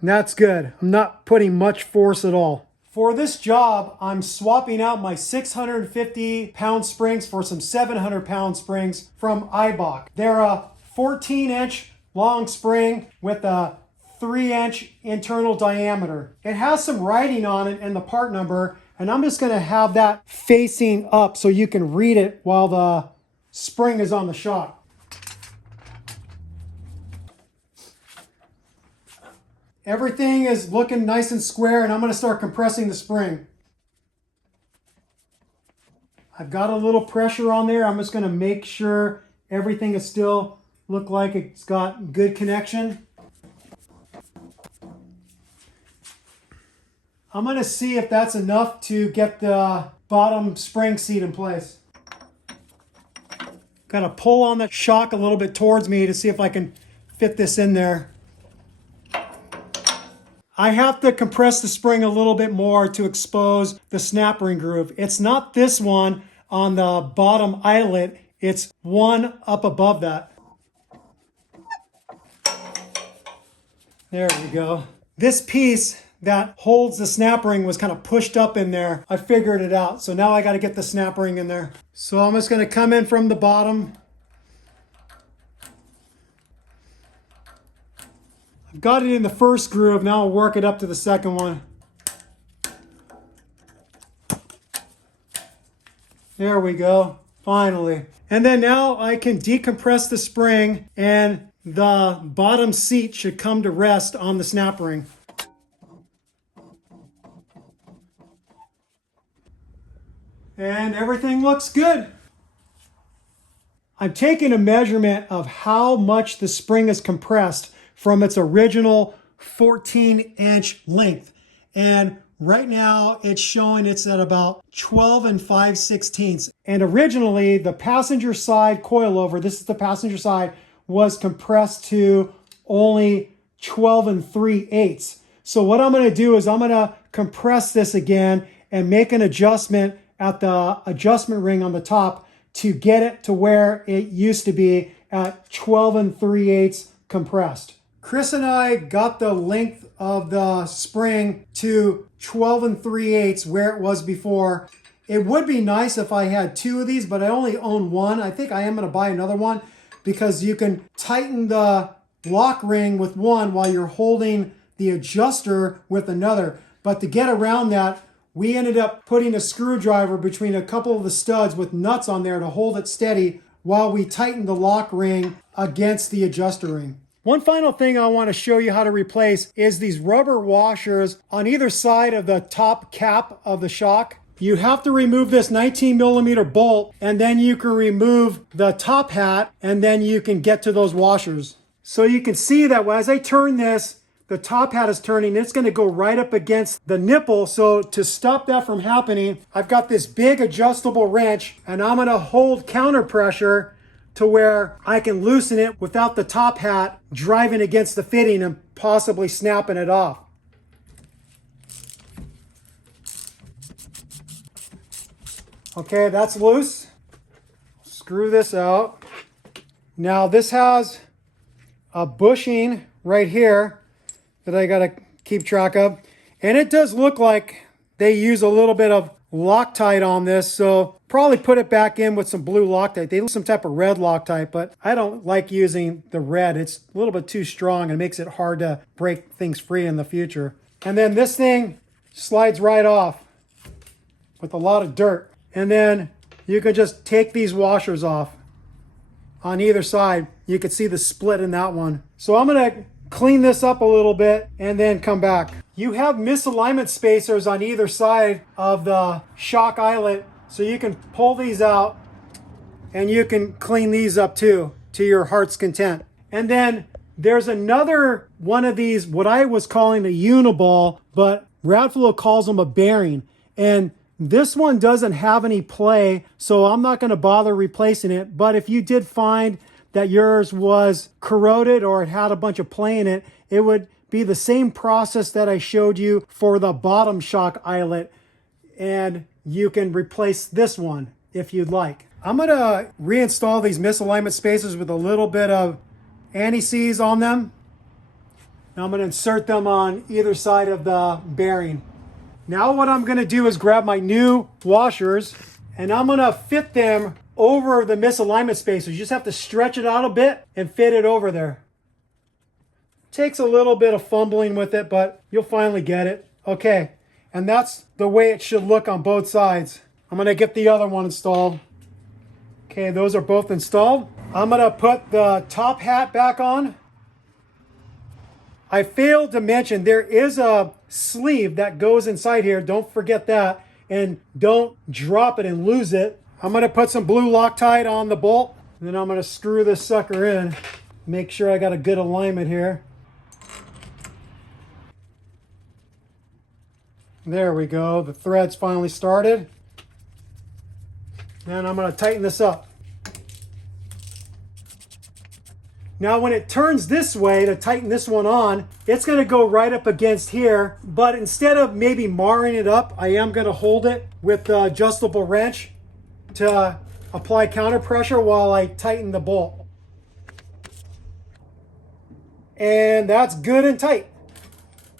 And that's good. I'm not putting much force at all. For this job, I'm swapping out my 650-pound springs for some 700-pound springs from Eibach. They're a 14-inch long spring with a 3-inch internal diameter. It has some writing on it and the part number, and I'm just going to have that facing up so you can read it while the spring is on the shock. Everything is looking nice and square, and I'm going to start compressing the spring. I've got a little pressure on there. I'm just going to make sure everything is still look like it's got good connection. I'm going to see if that's enough to get the bottom spring seat in place. Got to pull on the shock a little bit towards me to see if I can fit this in there. I have to compress the spring a little bit more to expose the snap ring groove. It's not this one on the bottom eyelet, it's one up above that. There we go. This piece that holds the snap ring was kind of pushed up in there. I figured it out. So now I got to get the snap ring in there. So I'm just going to come in from the bottom. I've got it in the first groove. Now I'll work it up to the second one. There we go. Finally. And then now I can decompress the spring and the bottom seat should come to rest on the snap ring. And everything looks good. I'm taking a measurement of how much the spring is compressed from its original 14-inch length. And right now it's showing it's at about 12 5/16. And originally the passenger side coilover, this is the passenger side, was compressed to only 12 3/8. So what I'm going to do is I'm going to compress this again and make an adjustment at the adjustment ring on the top to get it to where it used to be at 12 3/8 compressed. Chris and I got the length of the spring to 12 3/8 where it was before. It would be nice if I had two of these, but I only own one. I think I am going to buy another one because you can tighten the lock ring with one while you're holding the adjuster with another. But to get around that, we ended up putting a screwdriver between a couple of the studs with nuts on there to hold it steady while we tightened the lock ring against the adjuster ring. One final thing I want to show you how to replace is these rubber washers on either side of the top cap of the shock. You have to remove this 19mm bolt, and then you can remove the top hat, and then you can get to those washers. So you can see that as I turn this, the top hat is turning. It's going to go right up against the nipple. So to stop that from happening, I've got this big adjustable wrench, and I'm going to hold counter pressure to where I can loosen it without the top hat driving against the fitting and possibly snapping it off. Okay, that's loose. Screw this out. Now this has a bushing right here that I gotta keep track of. And it does look like they use a little bit of Loctite on this, so probably put it back in with some blue Loctite. They use some type of red Loctite, but I don't like using the red. It's a little bit too strong and makes it hard to break things free in the future. And then this thing slides right off with a lot of dirt. And then you can just take these washers off on either side. You can see the split in that one. So I'm gonna clean this up a little bit and then come back. You have misalignment spacers on either side of the shock eyelet, so you can pull these out and you can clean these up too, to your heart's content. And then there's another one of these, what I was calling a uniball, but Radflo calls them a bearing. And this one doesn't have any play, so I'm not gonna bother replacing it. But if you did find that yours was corroded or it had a bunch of play in it, it would be the same process that I showed you for the bottom shock eyelet, and you can replace this one if you'd like. I'm gonna reinstall these misalignment spacers with a little bit of anti-seize on them. Now I'm gonna insert them on either side of the bearing. Now what I'm gonna do is grab my new washers and I'm gonna fit them over the misalignment spacers. You just have to stretch it out a bit and fit it over there. Takes a little bit of fumbling with it, but you'll finally get it. Okay, and that's the way it should look on both sides. I'm gonna get the other one installed. Okay, those are both installed. I'm gonna put the top hat back on. I failed to mention there is a sleeve that goes inside here. Don't forget that, and don't drop it and lose it. I'm gonna put some blue Loctite on the bolt, and then I'm gonna screw this sucker in. Make sure I got a good alignment here. There we go, the thread's finally started. And I'm gonna tighten this up. Now when it turns this way to tighten this one on, it's gonna go right up against here, but instead of maybe marring it up, I am gonna hold it with the adjustable wrench to apply counter pressure while I tighten the bolt. And that's good and tight.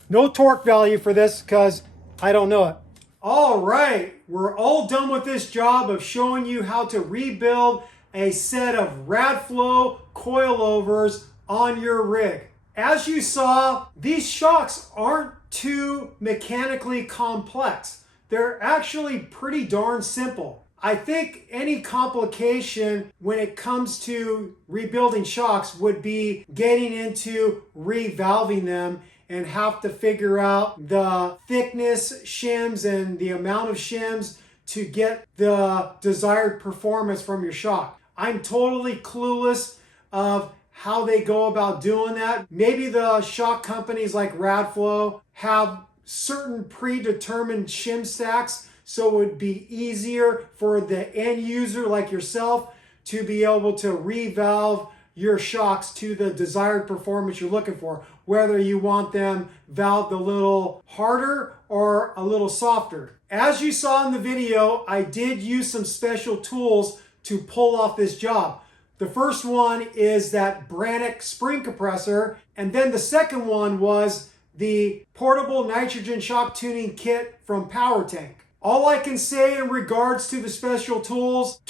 No torque value for this because I don't know it. All right, we're all done with this job of showing you how to rebuild a set of Radflo coilovers on your rig. As you saw, these shocks aren't too mechanically complex. They're actually pretty darn simple. I think any complication when it comes to rebuilding shocks would be getting into revalving them and have to figure out the thickness shims and the amount of shims to get the desired performance from your shock. I'm totally clueless of how they go about doing that. Maybe the shock companies like Radflo have certain predetermined shim stacks, so it would be easier for the end user like yourself to be able to revalve your shocks to the desired performance you're looking for, whether you want them valved a little harder or a little softer. As you saw in the video, I did use some special tools to pull off this job. The first one is that Brannick spring compressor, and then the second one was the portable nitrogen shock tuning kit from Power Tank. All I can say in regards to the special tools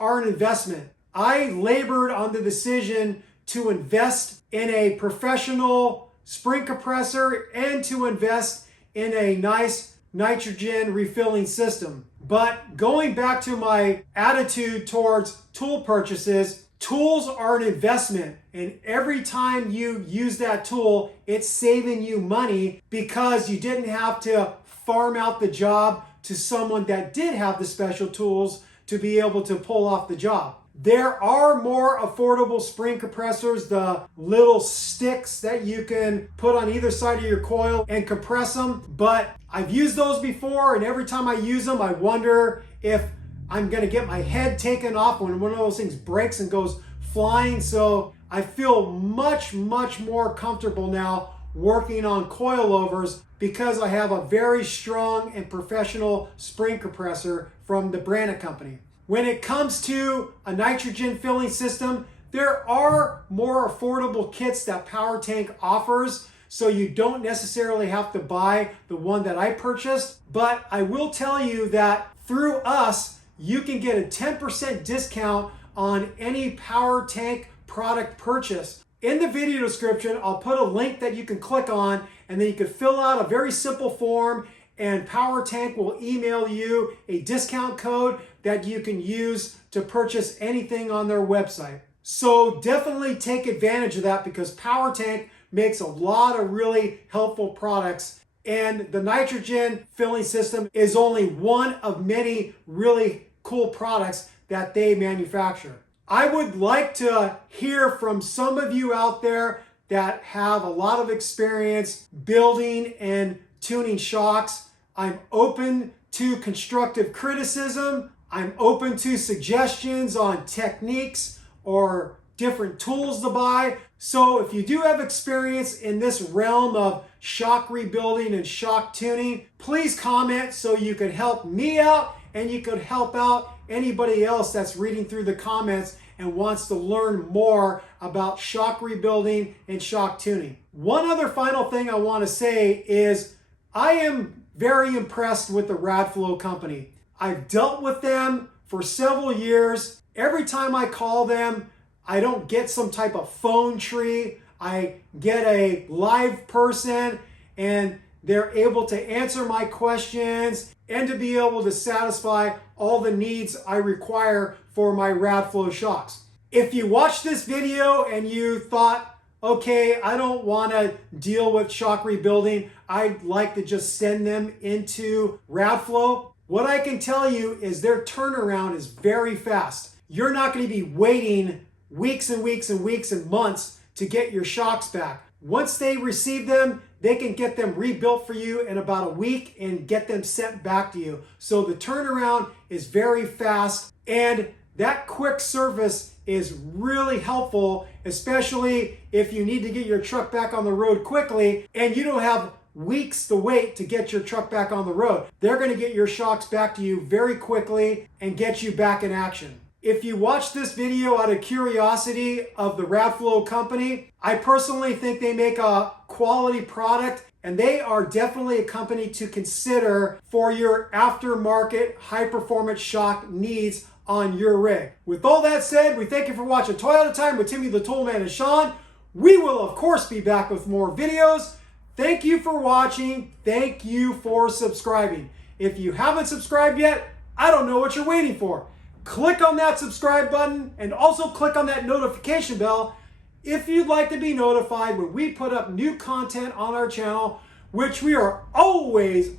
are an investment. I labored on the decision to invest in a professional spring compressor and to invest in a nice nitrogen refilling system. But going back to my attitude towards tool purchases, tools are an investment, and every time you use that tool, it's saving you money because you didn't have to farm out the job to someone that did have the special tools to be able to pull off the job. There are more affordable spring compressors, the little sticks that you can put on either side of your coil and compress them, but I've used those before, and every time I use them, I wonder if I'm gonna get my head taken off when one of those things breaks and goes flying. So I feel much more comfortable now working on coilovers because I have a very strong and professional spring compressor from the Brana company. When it comes to a nitrogen filling system, there are more affordable kits that Power Tank offers, so you don't necessarily have to buy the one that I purchased. But I will tell you that through us, you can get a 10% discount on any Power Tank product purchase. In the video description, I'll put a link that you can click on, and then you can fill out a very simple form, and Power Tank will email you a discount code that you can use to purchase anything on their website. So definitely take advantage of that because Power Tank makes a lot of really helpful products, and the nitrogen filling system is only one of many really cool products that they manufacture. I would like to hear from some of you out there that have a lot of experience building and tuning shocks. I'm open to constructive criticism. I'm open to suggestions on techniques or different tools to buy. So if you do have experience in this realm of shock rebuilding and shock tuning, please comment so you could help me out and you could help out anybody else that's reading through the comments and wants to learn more about shock rebuilding and shock tuning. One other final thing I want to say is I am very impressed with the Radflo company. I've dealt with them for several years. Every time I call them, I don't get some type of phone tree. I get a live person and they're able to answer my questions and to be able to satisfy all the needs I require for my Radflo shocks. If you watched this video and you thought, okay, I don't want to deal with shock rebuilding, I'd like to just send them into Radflo, what I can tell you is their turnaround is very fast. You're not going to be waiting weeks and weeks and weeks and months to get your shocks back. Once they receive them, they can get them rebuilt for you in about a week and get them sent back to you. So the turnaround is very fast, and that quick service is really helpful, especially if you need to get your truck back on the road quickly and you don't have weeks to wait to get your truck back on the road. They're going to get your shocks back to you very quickly and get you back in action. If you watch this video out of curiosity of the Radflo company, I personally think they make a quality product, and they are definitely a company to consider for your aftermarket high-performance shock needs on your rig. With all that said, we thank you for watching Toyota Time with Timmy the Toolman and Sean. We will, of course, be back with more videos. Thank you for watching. Thank you for subscribing. If you haven't subscribed yet, I don't know what you're waiting for. Click on that subscribe button and also click on that notification bell if you'd like to be notified when we put up new content on our channel, which we are always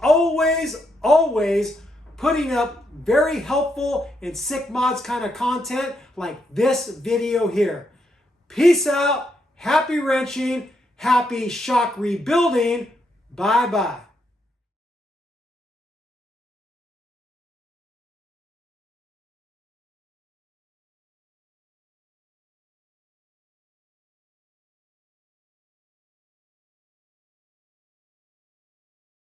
putting up very helpful and sick mods kind of content like this video here. Peace out, happy wrenching, happy shock rebuilding, bye-bye.